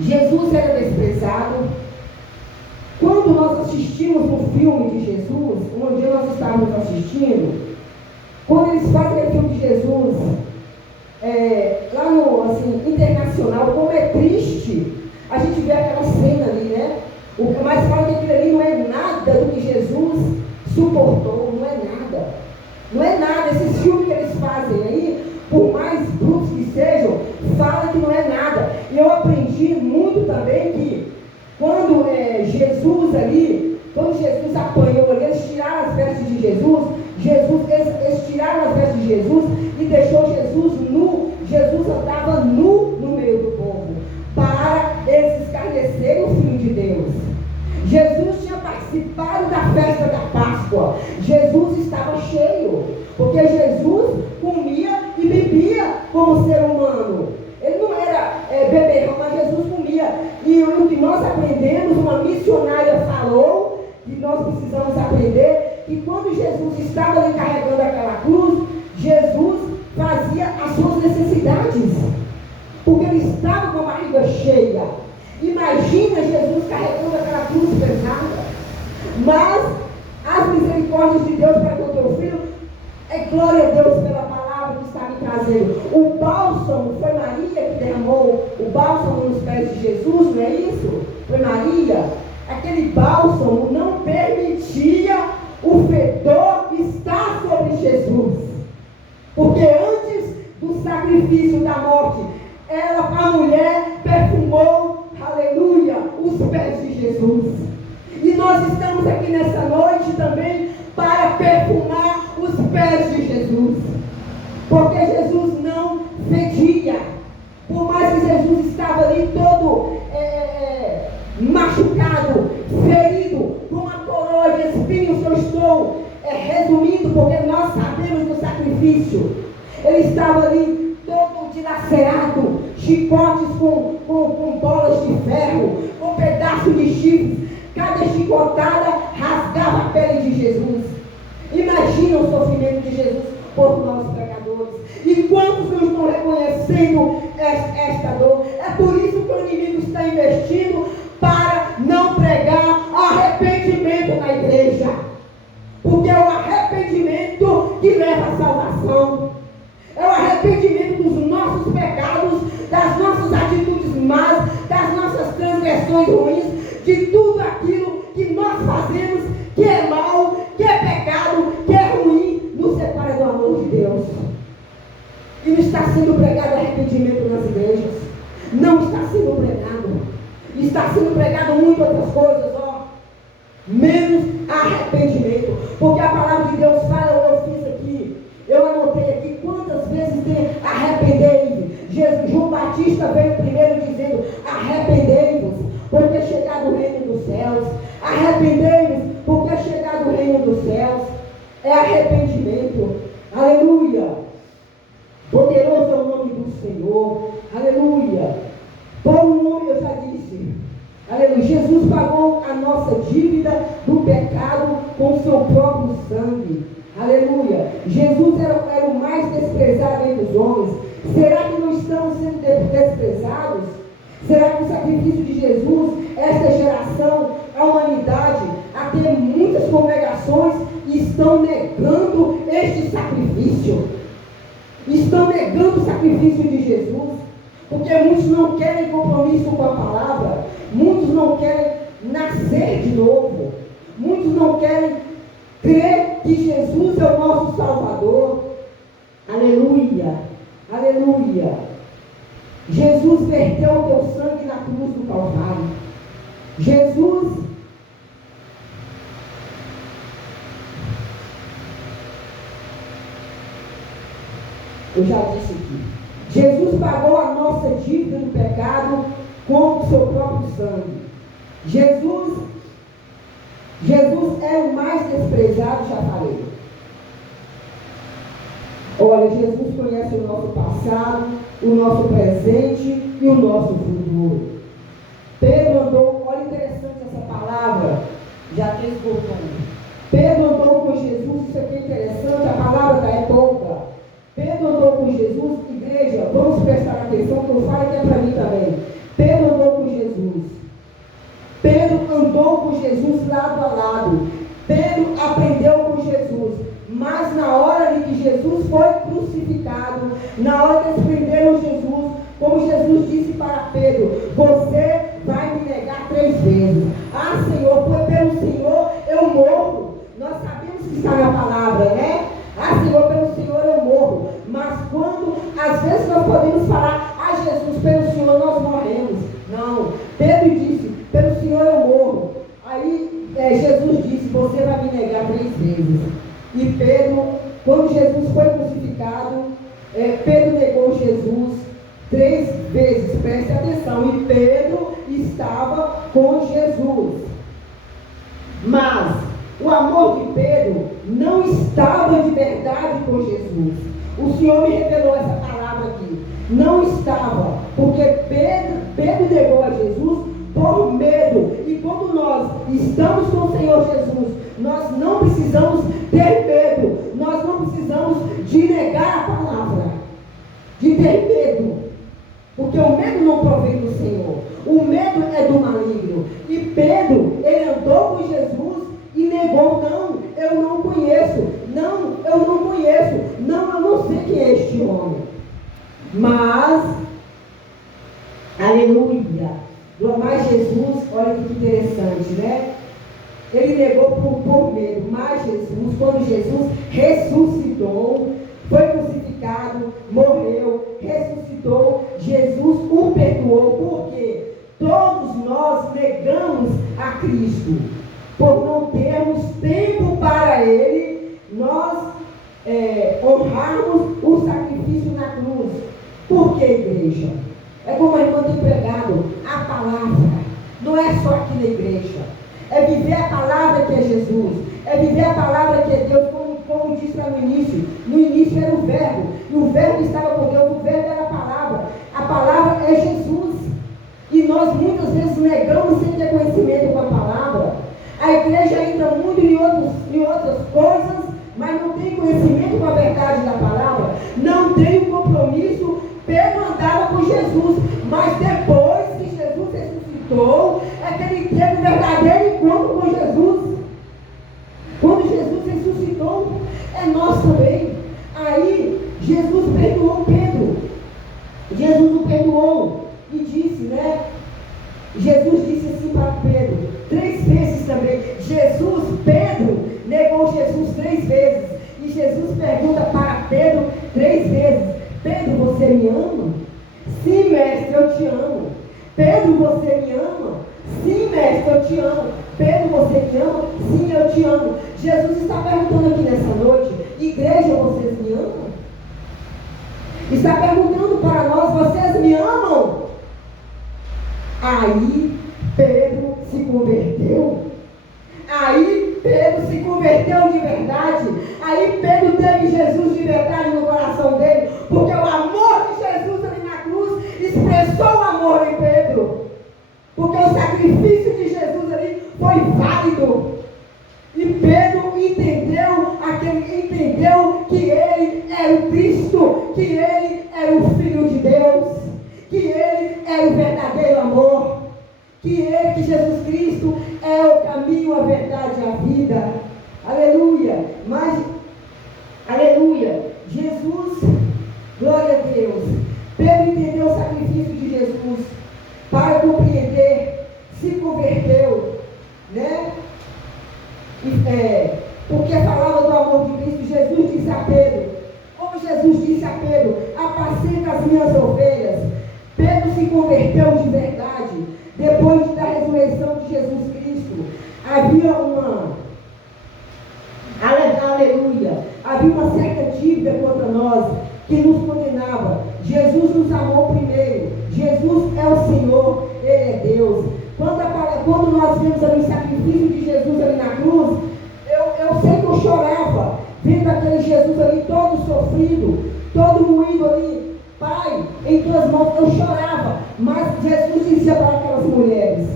Jesus era desprezado. Quando nós assistimos um filme de Jesus, um dia nós estávamos assistindo, quando eles fazem aquele filme de Jesus, lá no internacional, como é triste, a gente vê aquela cena ali, mas fala que aquilo ali não é nada do que Jesus suportou, não é nada. Não é nada, esses filmes que eles fazem aí, por mais brutos que sejam, fala que não é nada. E eu aprendi muito também que quando Jesus apanhou ali, eles tiraram as vestes de Jesus, eles tiraram as vestes de Jesus e deixou Jesus nu. Jesus andava nu no meio do povo, para eles escarnecerem o Filho de Deus. Jesus tinha participado da festa da Páscoa. Jesus estava cheio, porque Jesus comia e bebia como ser humano. Ele não era beberrão, mas Jesus comia. E o que nós aprendemos, uma missionária falou, que nós precisamos aprender, que quando Jesus estava ali carregando aquela cruz, Jesus fazia as suas necessidades, porque ele estava com a barriga cheia. Imagina Jesus carregando aquela cruz pesada. Mas as misericórdias de Deus para com o teu filho, glória a Deus pela palavra que está me trazendo. O bálsamo, foi Maria que derramou o bálsamo nos pés de Jesus, não é isso? Foi Maria. Aquele bálsamo não permitia o fedor estar sobre Jesus, porque antes do sacrifício da morte, a mulher perfumou, aleluia, os pés de Jesus. E nós estamos aqui nessa noite também para perfumar os pés de Jesus, porque Jesus não fedia. Por mais que Jesus estava ali todo machucado, ferido, com uma coroa de espinhos, eu estou resumindo, porque nós sabemos do sacrifício. Ele estava ali todo dilacerado, chicotes com bolas de ferro, com pedaços de chifres. Cada chicotada rasgava a pele de Jesus. Imagina o sofrimento de Jesus por nós pecadores. E quantos não estão reconhecendo esta dor? É por isso que o inimigo está investindo para não pregar arrependimento na igreja. Porque é o arrependimento que leva à salvação. É o arrependimento dos nossos pecados, das nossas atitudes más, das nossas transgressões ruins, de tudo aquilo que nós fazemos, que é mal, que é pecado, que é ruim, nos separa do amor de Deus. E não está sendo pregado arrependimento nas igrejas. Não está sendo pregado. Está sendo pregado muitas outras coisas, menos arrependimento. Porque a palavra de Deus fala, eu fiz aqui, eu anotei aqui quantas vezes tem arrepender. João Batista Batista veio primeiro dizendo: arrependei-vos, porque é chegado o reino dos céus. Arrependei-vos, porque é chegado o reino dos céus. É arrependimento. Aleluia. Poderoso é o nome do Senhor. Aleluia. Por um nome, eu já disse. Aleluia. Jesus pagou a nossa dívida do pecado com o seu próprio sangue. Aleluia. Jesus era o mais desprezado entre os homens. Será que não estamos sendo desprezados? Será que o sacrifício de Jesus, esta geração, a humanidade, até muitas congregações estão negando este sacrifício? Estão negando o sacrifício de Jesus, porque muitos não querem compromisso com a palavra, muitos não querem nascer de novo, muitos não querem crer que Jesus é o nosso Salvador. Aleluia, aleluia. Jesus verteu o teu sangue na cruz do Calvário. Jesus eu já disse aqui. Jesus pagou a nossa dívida do pecado com o seu próprio sangue. Jesus é o mais desprezado, já falei. Olha, Jesus conhece o nosso passado, o nosso presente e o nosso futuro. Pedro andou, olha interessante essa palavra, já que esgotando. Pedro andou com Jesus, isso aqui é interessante, a palavra é toda. Pedro andou com Jesus, igreja, vamos prestar atenção que eu falo que é para mim também. Pedro andou com Jesus. Pedro andou com Jesus lado a lado. Pedro aprendeu com Jesus. Mas na hora em que Jesus foi crucificado, na hora que eles prenderam Jesus, como Jesus disse para Pedro: você vai me negar 3 vezes. Ah, Senhor, pelo Senhor eu morro. Nós sabemos que está na palavra, né? Ah, Senhor, pelo Senhor eu morro. Mas quando, às vezes, nós podemos falar: ah, Jesus, pelo Senhor nós morremos. Não. Pedro disse: pelo Senhor eu morro. Aí Jesus disse: você vai me negar 3 vezes. E Pedro, quando Jesus foi crucificado, Pedro negou Jesus 3 vezes. Preste atenção. E Pedro estava com Jesus. Mas o amor de Pedro não estava de verdade com Jesus. O Senhor me revelou essa palavra aqui. Não estava, porque Pedro negou a Jesus por medo. E quando nós estamos com o Senhor Jesus, nós não precisamos ter medo. Nós não precisamos de negar a palavra, de ter medo. Porque o medo não provém do Senhor. O medo é do maligno. E Pedro, ele andou com Jesus e negou: não, eu não conheço. Não, eu não conheço. Não, eu não sei quem é este homem. Mas, aleluia. Mas Jesus, olha que interessante, né? Ele negou por medo. Mas Jesus, quando Jesus ressuscitou, foi crucificado, morreu, ressuscitou, Jesus o perdoou. Por quê? Todos nós negamos a Cristo. Por não termos tempo para Ele, nós honrarmos o sacrifício na cruz. Por que, igreja? É como a irmã tem pregado, a palavra não é só aqui na igreja. É viver a palavra que é Jesus. É viver a palavra que é Deus, como disse lá no início. No início era o verbo, e o verbo estava com Deus, o verbo era a palavra. A palavra é Jesus. E nós muitas vezes negamos sem ter conhecimento com a palavra. A igreja entra muito em outras coisas, mas não tem conhecimento com a verdade da palavra. Não tem um compromisso. Pedro andava com Jesus, mas depois que Jesus ressuscitou, é que ele teve um verdadeiro encontro com Jesus. Quando Jesus ressuscitou, é nós também. Aí, Jesus perdoou Pedro. Jesus o perdoou e disse, né? Jesus disse assim para Pedro, 3 vezes também. Pedro negou Jesus 3 vezes. E Jesus pergunta para Pedro 3 vezes: Pedro, você me ama? Sim, mestre, eu te amo. Pedro, você me ama? Sim, mestre, eu te amo. Pedro, você me ama? Sim, eu te amo. Jesus está perguntando aqui nessa noite: igreja, vocês me amam? Está perguntando para nós: vocês me amam? Aí Pedro se converteu. Aí Pedro se converteu de verdade. Aí Pedro teve Jesus de verdade no coração dele. Porque o amor de Jesus ali na cruz expressou o amor em Pedro. Porque o sacrifício de Jesus ali foi válido. E Pedro entendeu que ele era o Cristo, que ele era o Filho de Deus, que ele era o verdadeiro amor, que Jesus Cristo é o caminho, a verdade e a vida. Aleluia. Mas, aleluia, Jesus, glória a Deus. Pedro entendeu o sacrifício de Jesus para compreender, se converteu, né? Porque falava do amor de Cristo. Jesus disse a Pedro, como Jesus disse a Pedro: apacenta as minhas ovelhas. Pedro se converteu de verdade. Depois da ressurreição de Jesus Cristo, havia uma certa dívida contra nós que nos condenava. Jesus nos amou primeiro. Jesus é o Senhor, Ele é Deus. Quando nós vemos ali o sacrifício de Jesus ali na cruz, eu sei que eu chorava, vendo aquele Jesus ali todo sofrido, todo moído ali. Pai, em tuas mãos, eu chorava. Mas Jesus dizia para aquelas mulheres,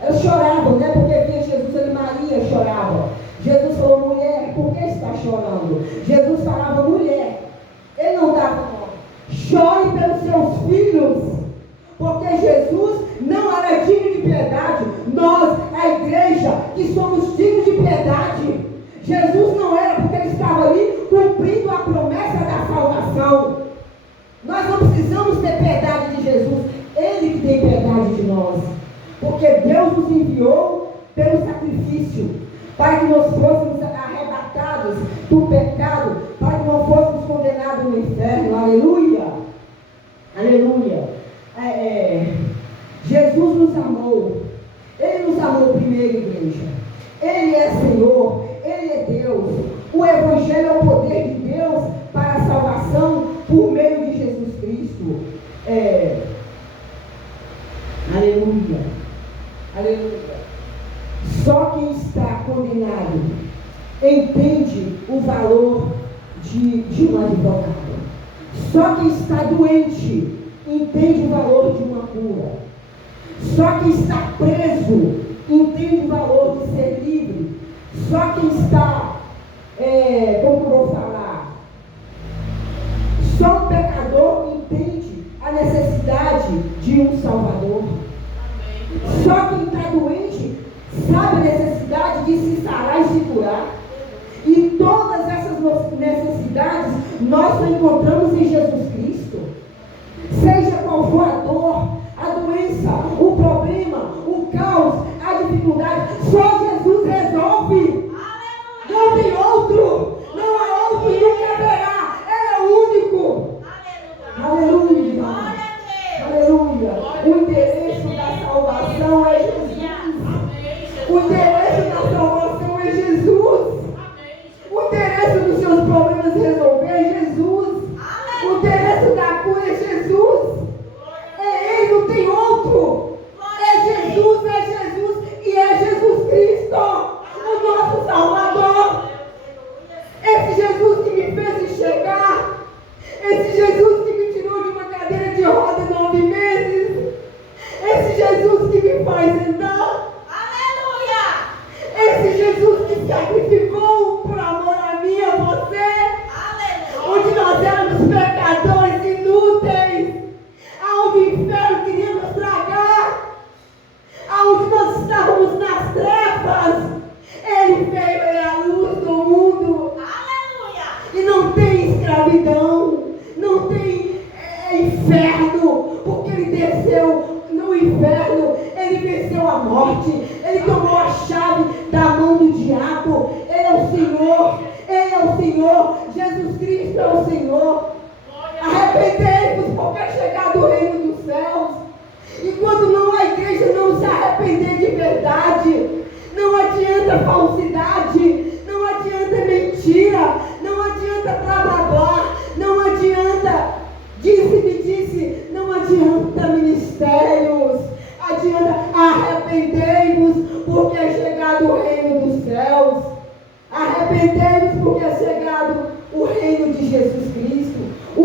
elas choravam, né? Porque via Jesus ali, Maria chorava. Jesus falou: mulher, por que está chorando? Jesus falava: mulher, ele não dava nome. Chore pelos seus filhos. Porque Jesus não era digno de piedade. Nós, a igreja, que somos dignos de piedade. Jesus não era, porque ele estava ali cumprindo a promessa da salvação. Nós não precisamos ter piedade de Jesus. Ele que tem piedade de nós. Porque Deus nos enviou pelo sacrifício, para que nós fôssemos arrebatados do pecado, para que não fôssemos condenados no inferno. Aleluia. Aleluia. Jesus nos amou. Ele nos amou primeiro, igreja. Ele é Senhor, Ele é Deus. O Evangelho é o poder de Deus para a salvação por meio de Jesus Cristo. Aleluia. Aleluia. Só quem está condenado entende o valor de um advogado. Só quem está doente entende o valor de uma cura. Só quem está preso entende o valor de ser livre. Só quem está, como eu vou falar, só um pecador entende a necessidade de um Salvador. Só quem está doente sabe a necessidade de se sarar e se curar. E todas essas necessidades nós só encontramos em Jesus Cristo. Seja qual for a dor, a doença, o problema, o caos, a dificuldade, só Jesus resolve. Não tem outro, não há outro e nunca haverá. Ele é o único. Aleluia. Aleluia. O endereço da salvação é Jesus. O endereço da salvação é Jesus. O endereço dos seus problemas resolver é Jesus. O endereço da cura é Jesus. É Ele, não tem outro. É Jesus e é Jesus Cristo, o nosso Salvador. Esse Jesus que me fez enxergar. Esse Jesus que me tirou de uma cadeira de roda 9 meses. Esse Jesus que me faz andar. Esse Jesus que sacrificou por amor a mim e a você. Onde nós éramos pecadores inúteis. Aonde o inferno queria nos tragar. Aonde nós estávamos nas trevas. Ele veio, Ele é a luz do mundo. E não tem escravidão. Não tem inferno. Porque Ele desceu no inferno. Ele venceu a morte. Ele tomou a chave da mão do diabo. Ele é o Senhor. Ele é o Senhor. Jesus Cristo é o Senhor. Arrependei-vos, porque é chegado o reino dos céus. E quando não a igreja não se arrepender de verdade, não adianta falsidade, não adianta mentira, não adianta blá blá blá, não adianta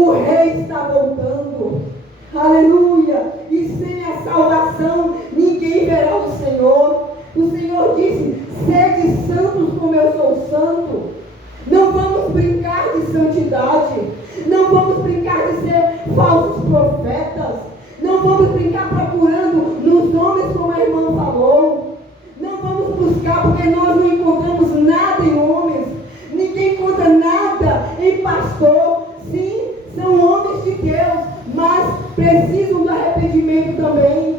O Rei está voltando. Aleluia. E sem a salvação, ninguém verá o Senhor. O Senhor disse: sede santos como eu sou santo. Não vamos brincar de santidade. Não vamos brincar de ser falsos profetas. Não vamos brincar procurando nos homens, como a irmã falou. Não vamos buscar, porque nós não encontramos nada em homens. Ninguém encontra nada em pastor. Sim, são homens de Deus, mas precisam do arrependimento também.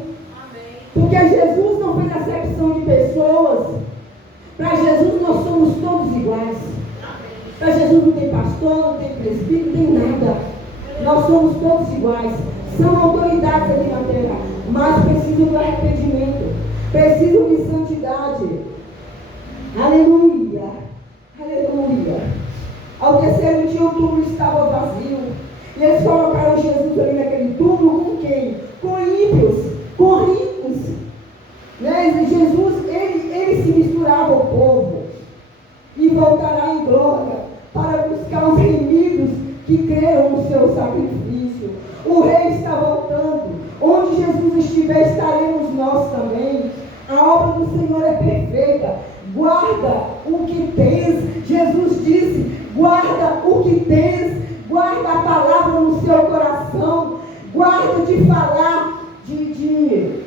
Porque Jesus não fez acepção de pessoas. Para Jesus nós somos todos iguais. Para Jesus não tem pastor, não tem presbítero, não tem nada. Nós somos todos iguais. São autoridades aqui na terra, mas precisam do arrependimento. Precisam de santidade. Aleluia. Aleluia. Ao terceiro dia o túmulo estava vazio. E eles colocaram Jesus ali naquele túmulo com quem? Com ímpios, com ricos. Né? Jesus, ele se misturava ao povo. E voltará em glória para buscar os remidos que creram no seu sacrifício. O Rei está voltando. Onde Jesus estiver, estaremos nós também. A obra do Senhor é perfeita. Guarda o que tens. Jesus disse: guarda o que tens. Guarda a palavra no seu coração. Guarda de falar, de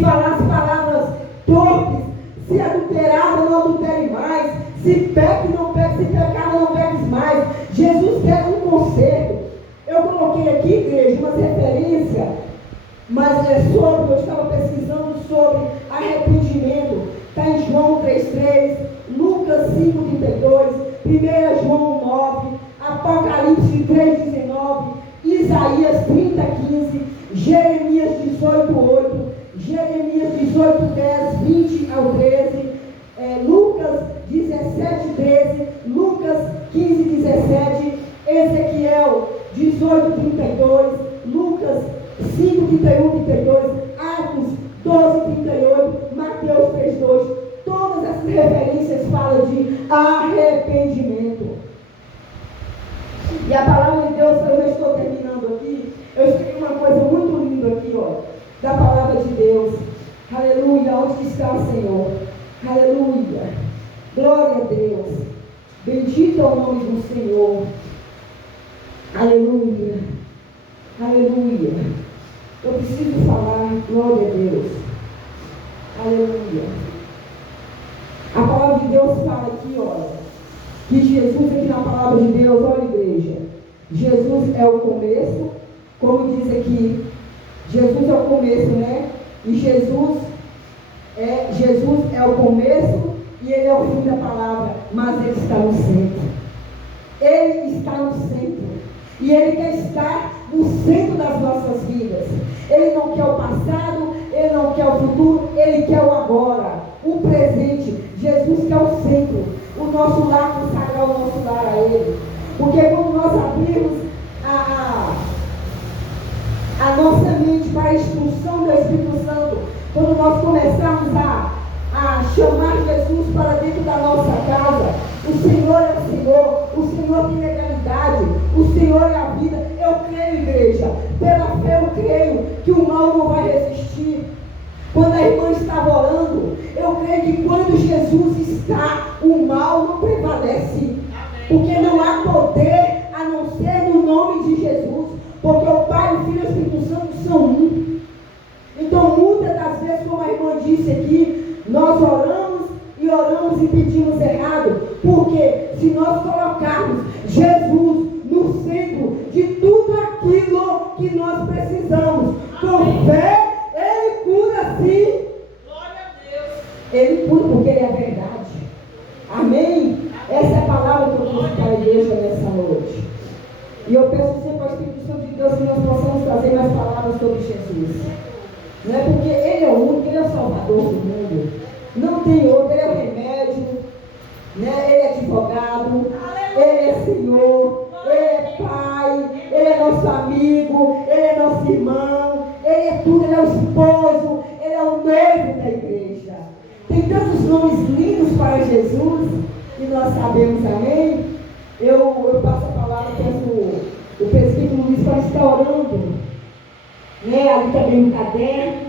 falar as palavras torpes. Se adulterar, não adultere mais. Se peque, não peque. Se pecar, não peques mais. Jesus quer um conserto. Eu coloquei aqui, igreja, umas referências, mas eu estava pesquisando sobre arrependimento. Está em João 3,3, Lucas 5,32, 1 João 9, Apocalipse 3,19, Isaías 30,15, Jeremias 18,8, Jeremias 18,10, 20 ao 13, Lucas 17,13, Lucas 15,17, Ezequiel 18,32, Lucas 5,31, 32, Atos 12,38, Mateus 3,2. Todas essas referências falam de arrependimento. E a palavra de Deus, eu já estou terminando aqui. Eu escrevi uma coisa muito linda aqui, ó, da palavra de Deus. Aleluia. Onde está o Senhor? Aleluia. Glória a Deus. Bendito é o nome do Senhor. Aleluia. Aleluia. Eu preciso falar, glória a Deus. Aleluia. A palavra de Deus fala aqui, olha, que Jesus aqui na palavra de Deus, olha, igreja, Jesus é o começo, como diz aqui, Jesus é o começo, né? E Jesus é o começo e Ele é o fim da palavra, mas Ele está no centro. Ele está no centro. E Ele quer estar no centro das nossas vidas. Ele não quer o passado, Ele não quer o futuro, Ele quer o agora, o presente. Jesus quer o centro, o nosso lar, consagrar o nosso lar a Ele. Porque quando nós abrimos a nossa mente para a instrução do Espírito Santo, quando nós começarmos a chamar Jesus para dentro da nossa casa, o Senhor é o Senhor, o Senhor tem legalidade, o Senhor é a vida. Eu creio, igreja, pela fé eu creio que o mal não vai resistir. Quando a irmã estava orando, eu creio que quando Jesus está, o mal não prevalece. Porque não há poder a não ser no nome de Jesus. Porque o Pai, o Filho e o Espírito Santo são um. Então, muitas das vezes, como a irmã disse aqui, nós oramos e pedimos errado. Porque se nós colocarmos Jesus no centro de tudo aquilo que nós precisamos, com fé, Ele cura sim. Glória a Deus. Ele cura porque Ele é a verdade. Amém? Essa é a palavra que eu trouxe para a igreja nessa noite. E eu peço sempre ao Espírito Santo de Deus que nós possamos trazer mais palavras sobre Jesus. Não é porque Ele é o único, Ele é o Salvador do mundo. Não tem outro, Ele é o remédio, né? Ele é advogado, Ele é Senhor, Ele é Pai, Ele é nosso amigo, Ele é nosso irmão, Ele é tudo, Ele é o esposo, Ele é o noivo da igreja. Tem tantos nomes lindos para Jesus, e nós sabemos, amém? Eu passo a palavra, peço o orando, né? Ali também no caderno.